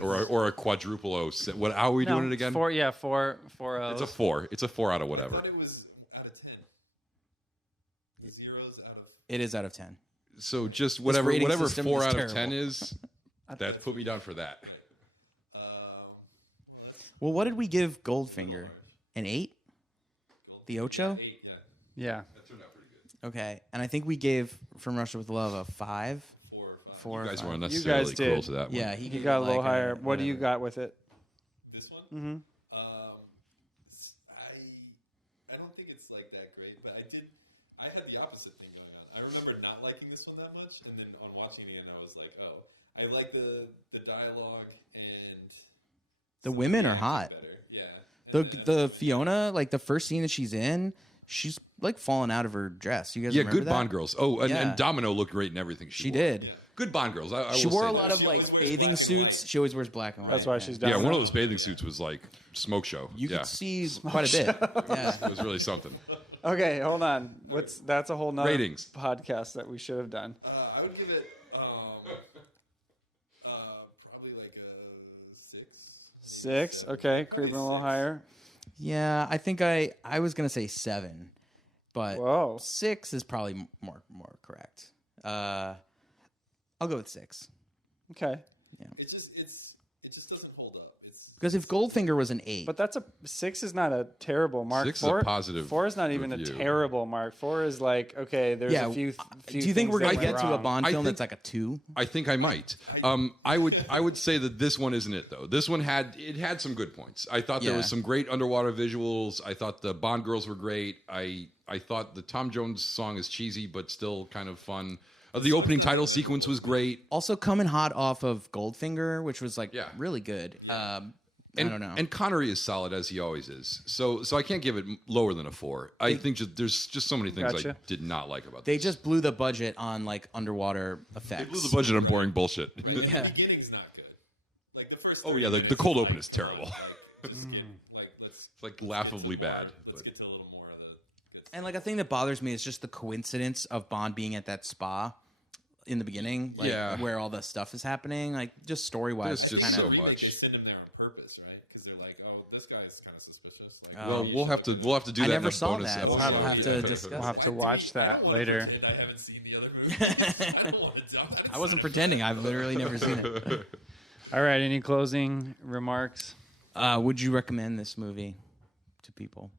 or a quadruple O. What? How are we doing it again? Four O's. It's a 4. It's a 4 out of I whatever. thought it was out of 10. Zeros out of. It is out of 10. So just whatever rating 4 system out is of terrible. 10 is, that put me down for that. Well, what did we give Goldfinger? An 8? The Ocho? 8, yeah. Yeah. That turned out pretty good. Okay. And I think we gave From Russia with Love a 5. 4 or 5. 4 You guys were five. unnecessarily You guys did. cruel to that one. Yeah, he You gave got it a little like higher. What do you whatever. got with it? This one? Mm-hmm. I don't think it's like that great, but I had the opposite thing going on. I remember not liking this one that much, and then on watching it again, I was like, oh, I like the dialogue and The women are hot. better. Yeah. And then- The Fiona, like the first scene that she's in, she's like falling out of her dress. You guys Yeah, remember good that? Bond girls. Oh, and Yeah. Domino looked great in everything She wore. did. Good Bond girls. I She will wore say a lot that. of She like always wears bathing black and suits. white. She always wears black and white. That's why yeah. she's done. Yeah, one of those bathing suits was like smoke show. You yeah, could see quite a bit. Yeah. it was really something. Okay, hold on. That's a whole nother Ratings. podcast that we should have done. I would give it probably like a 6. 6. Okay, creeping a little 6. higher. Yeah, I think I was gonna say 7, but Whoa. 6 is probably more correct. I'll go with 6 Okay, It just doesn't hold up. It's because if Goldfinger was an 8, but that's a 6 is not a terrible mark. 6 is a positive 4 is not even review. a terrible mark. 4 is like okay. There's yeah. a few. Do you think we're things gonna that get went to a wrong. Bond I film think- that's like a 2? I think I might. I would say that this one isn't it though. This one had some good points. I thought there Yeah. was some great underwater visuals. I thought the Bond girls were great. I thought the Tom Jones song is cheesy but still kind of fun. The opening title sequence was great. Also coming hot off of Goldfinger, which was like Yeah. really good. I And, don't know. And Connery is solid as he always is. So I can't give it lower than a 4. I think there's just so many things I Gotcha. did not like about They this. just blew the budget on like underwater effects. They blew the budget on boring bullshit. the beginning's not good. Like the first. Oh, 30 yeah, the minutes cold is open like, is terrible. Just get, like let's It's like laughably bad. Let's but- get to a little more of the. Good stuff. And like a thing that bothers me is just the coincidence of Bond being at that spa in the beginning, like Yeah. where all the stuff is happening. Like just story wise, There's just kind so of. much. They send him there on purpose, right? Because they're like, oh, this guy's kind of suspicious. Like, Well, we'll have to do I that never in a saw bonus that. episode. We'll have to discuss We'll have to watch that later. And I haven't seen the other movies. I don't want to tell. I wasn't pretending. I've literally never seen it. All right. Any closing remarks? Would you recommend this movie to people?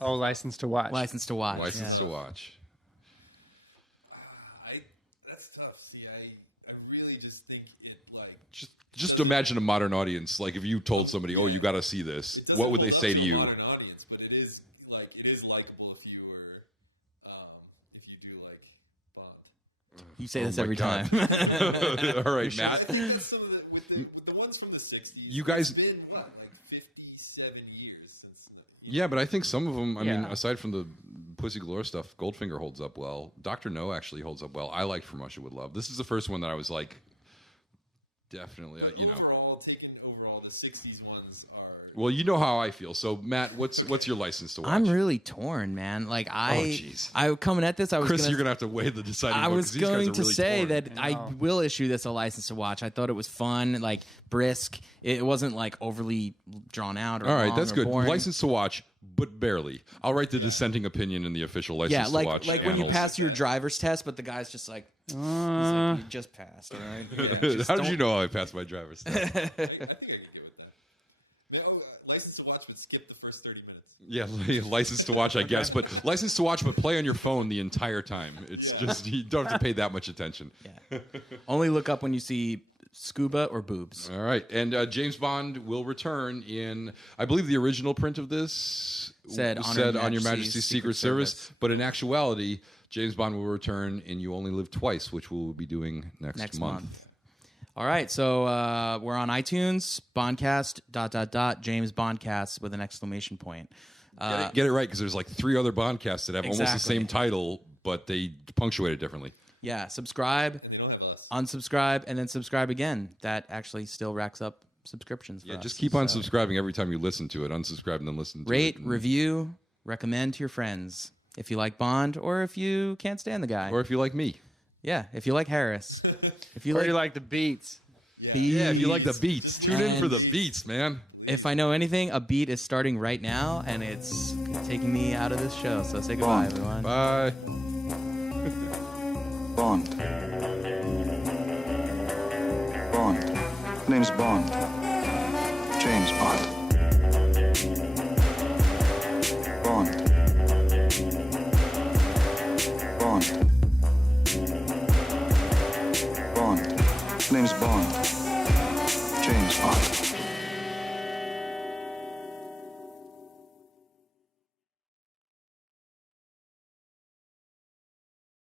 Oh, License to Watch. License to watch. License yeah. to watch. That's tough. See, I really just think it like. Just imagine a modern audience. Like if you told somebody, "Oh, you got to see this," It doesn't what would they hold up say to a you? modern audience, but it is likable if you were, if you do like Bond. You say Oh this my every God. time. All right, Matt. I think that's some of with the ones from the 60s. You guys- It's been what, like 57 years since. Yeah, but I think some of them. I mean, Yeah. aside from the Pussy Galore stuff, Goldfinger holds up well. Dr. No actually holds up well. I liked From Russia with Love. This is the first one that I was like, definitely. You know. Overall, the 60s ones are. Well, you know how I feel. So, Matt, what's your license to watch? I'm really torn, man. Like jeez. I coming at this. I was Chris, gonna, you're gonna have to weigh the deciding I vote, was 'cause these guys going are to really say torn. that I I know. will issue this a license to watch. I thought it was fun, like brisk. It wasn't like overly drawn out. Or All right, long that's or good. boring. License to watch, but barely. I'll write the dissenting opinion in the official license Yeah, to like watch. when you annals. pass your driver's test, but the guy's just like, he's like, you just passed. All right. Yeah, just How did don't- you know I passed my driver's test? I think I could get with that. No, license to watch, but skip the first 30 minutes. Yeah, license to watch, I guess, but license to watch, but play on your phone the entire time. It's just you don't have to pay that much attention. Yeah. Only look up when you see scuba or boobs. All right, and James Bond will return in, I believe, the original print of this Said, on Your Majesty's Secret Service, but in actuality, James Bond will return in You Only Live Twice, which we'll be doing next month. All right, so we're on iTunes, Bondcast, ... James Bondcast with an exclamation point. Get it right, because there's like 3 other Bondcasts that have almost the Exactly. same title, but they punctuate it differently. Yeah, subscribe, And they don't have us. unsubscribe, and then subscribe again. That actually still racks up subscriptions for Yeah, us. just keep on subscribing every time you listen to it. Unsubscribe and then listen to Rate, it. review, recommend to your friends. If you like Bond or if you can't stand the guy. Or if you like me. Yeah, if you like Harris. If you Or like, you like the beats. Yeah, if you like the beats. Tune in for And- the beats, man. if I know anything, a beat is starting right now, and it's taking me out of this show. So say goodbye, everyone. Bye. Bond. Bond. Name's Bond. James Bond. Bond. Bond. Bond. Name's Bond. James Bond.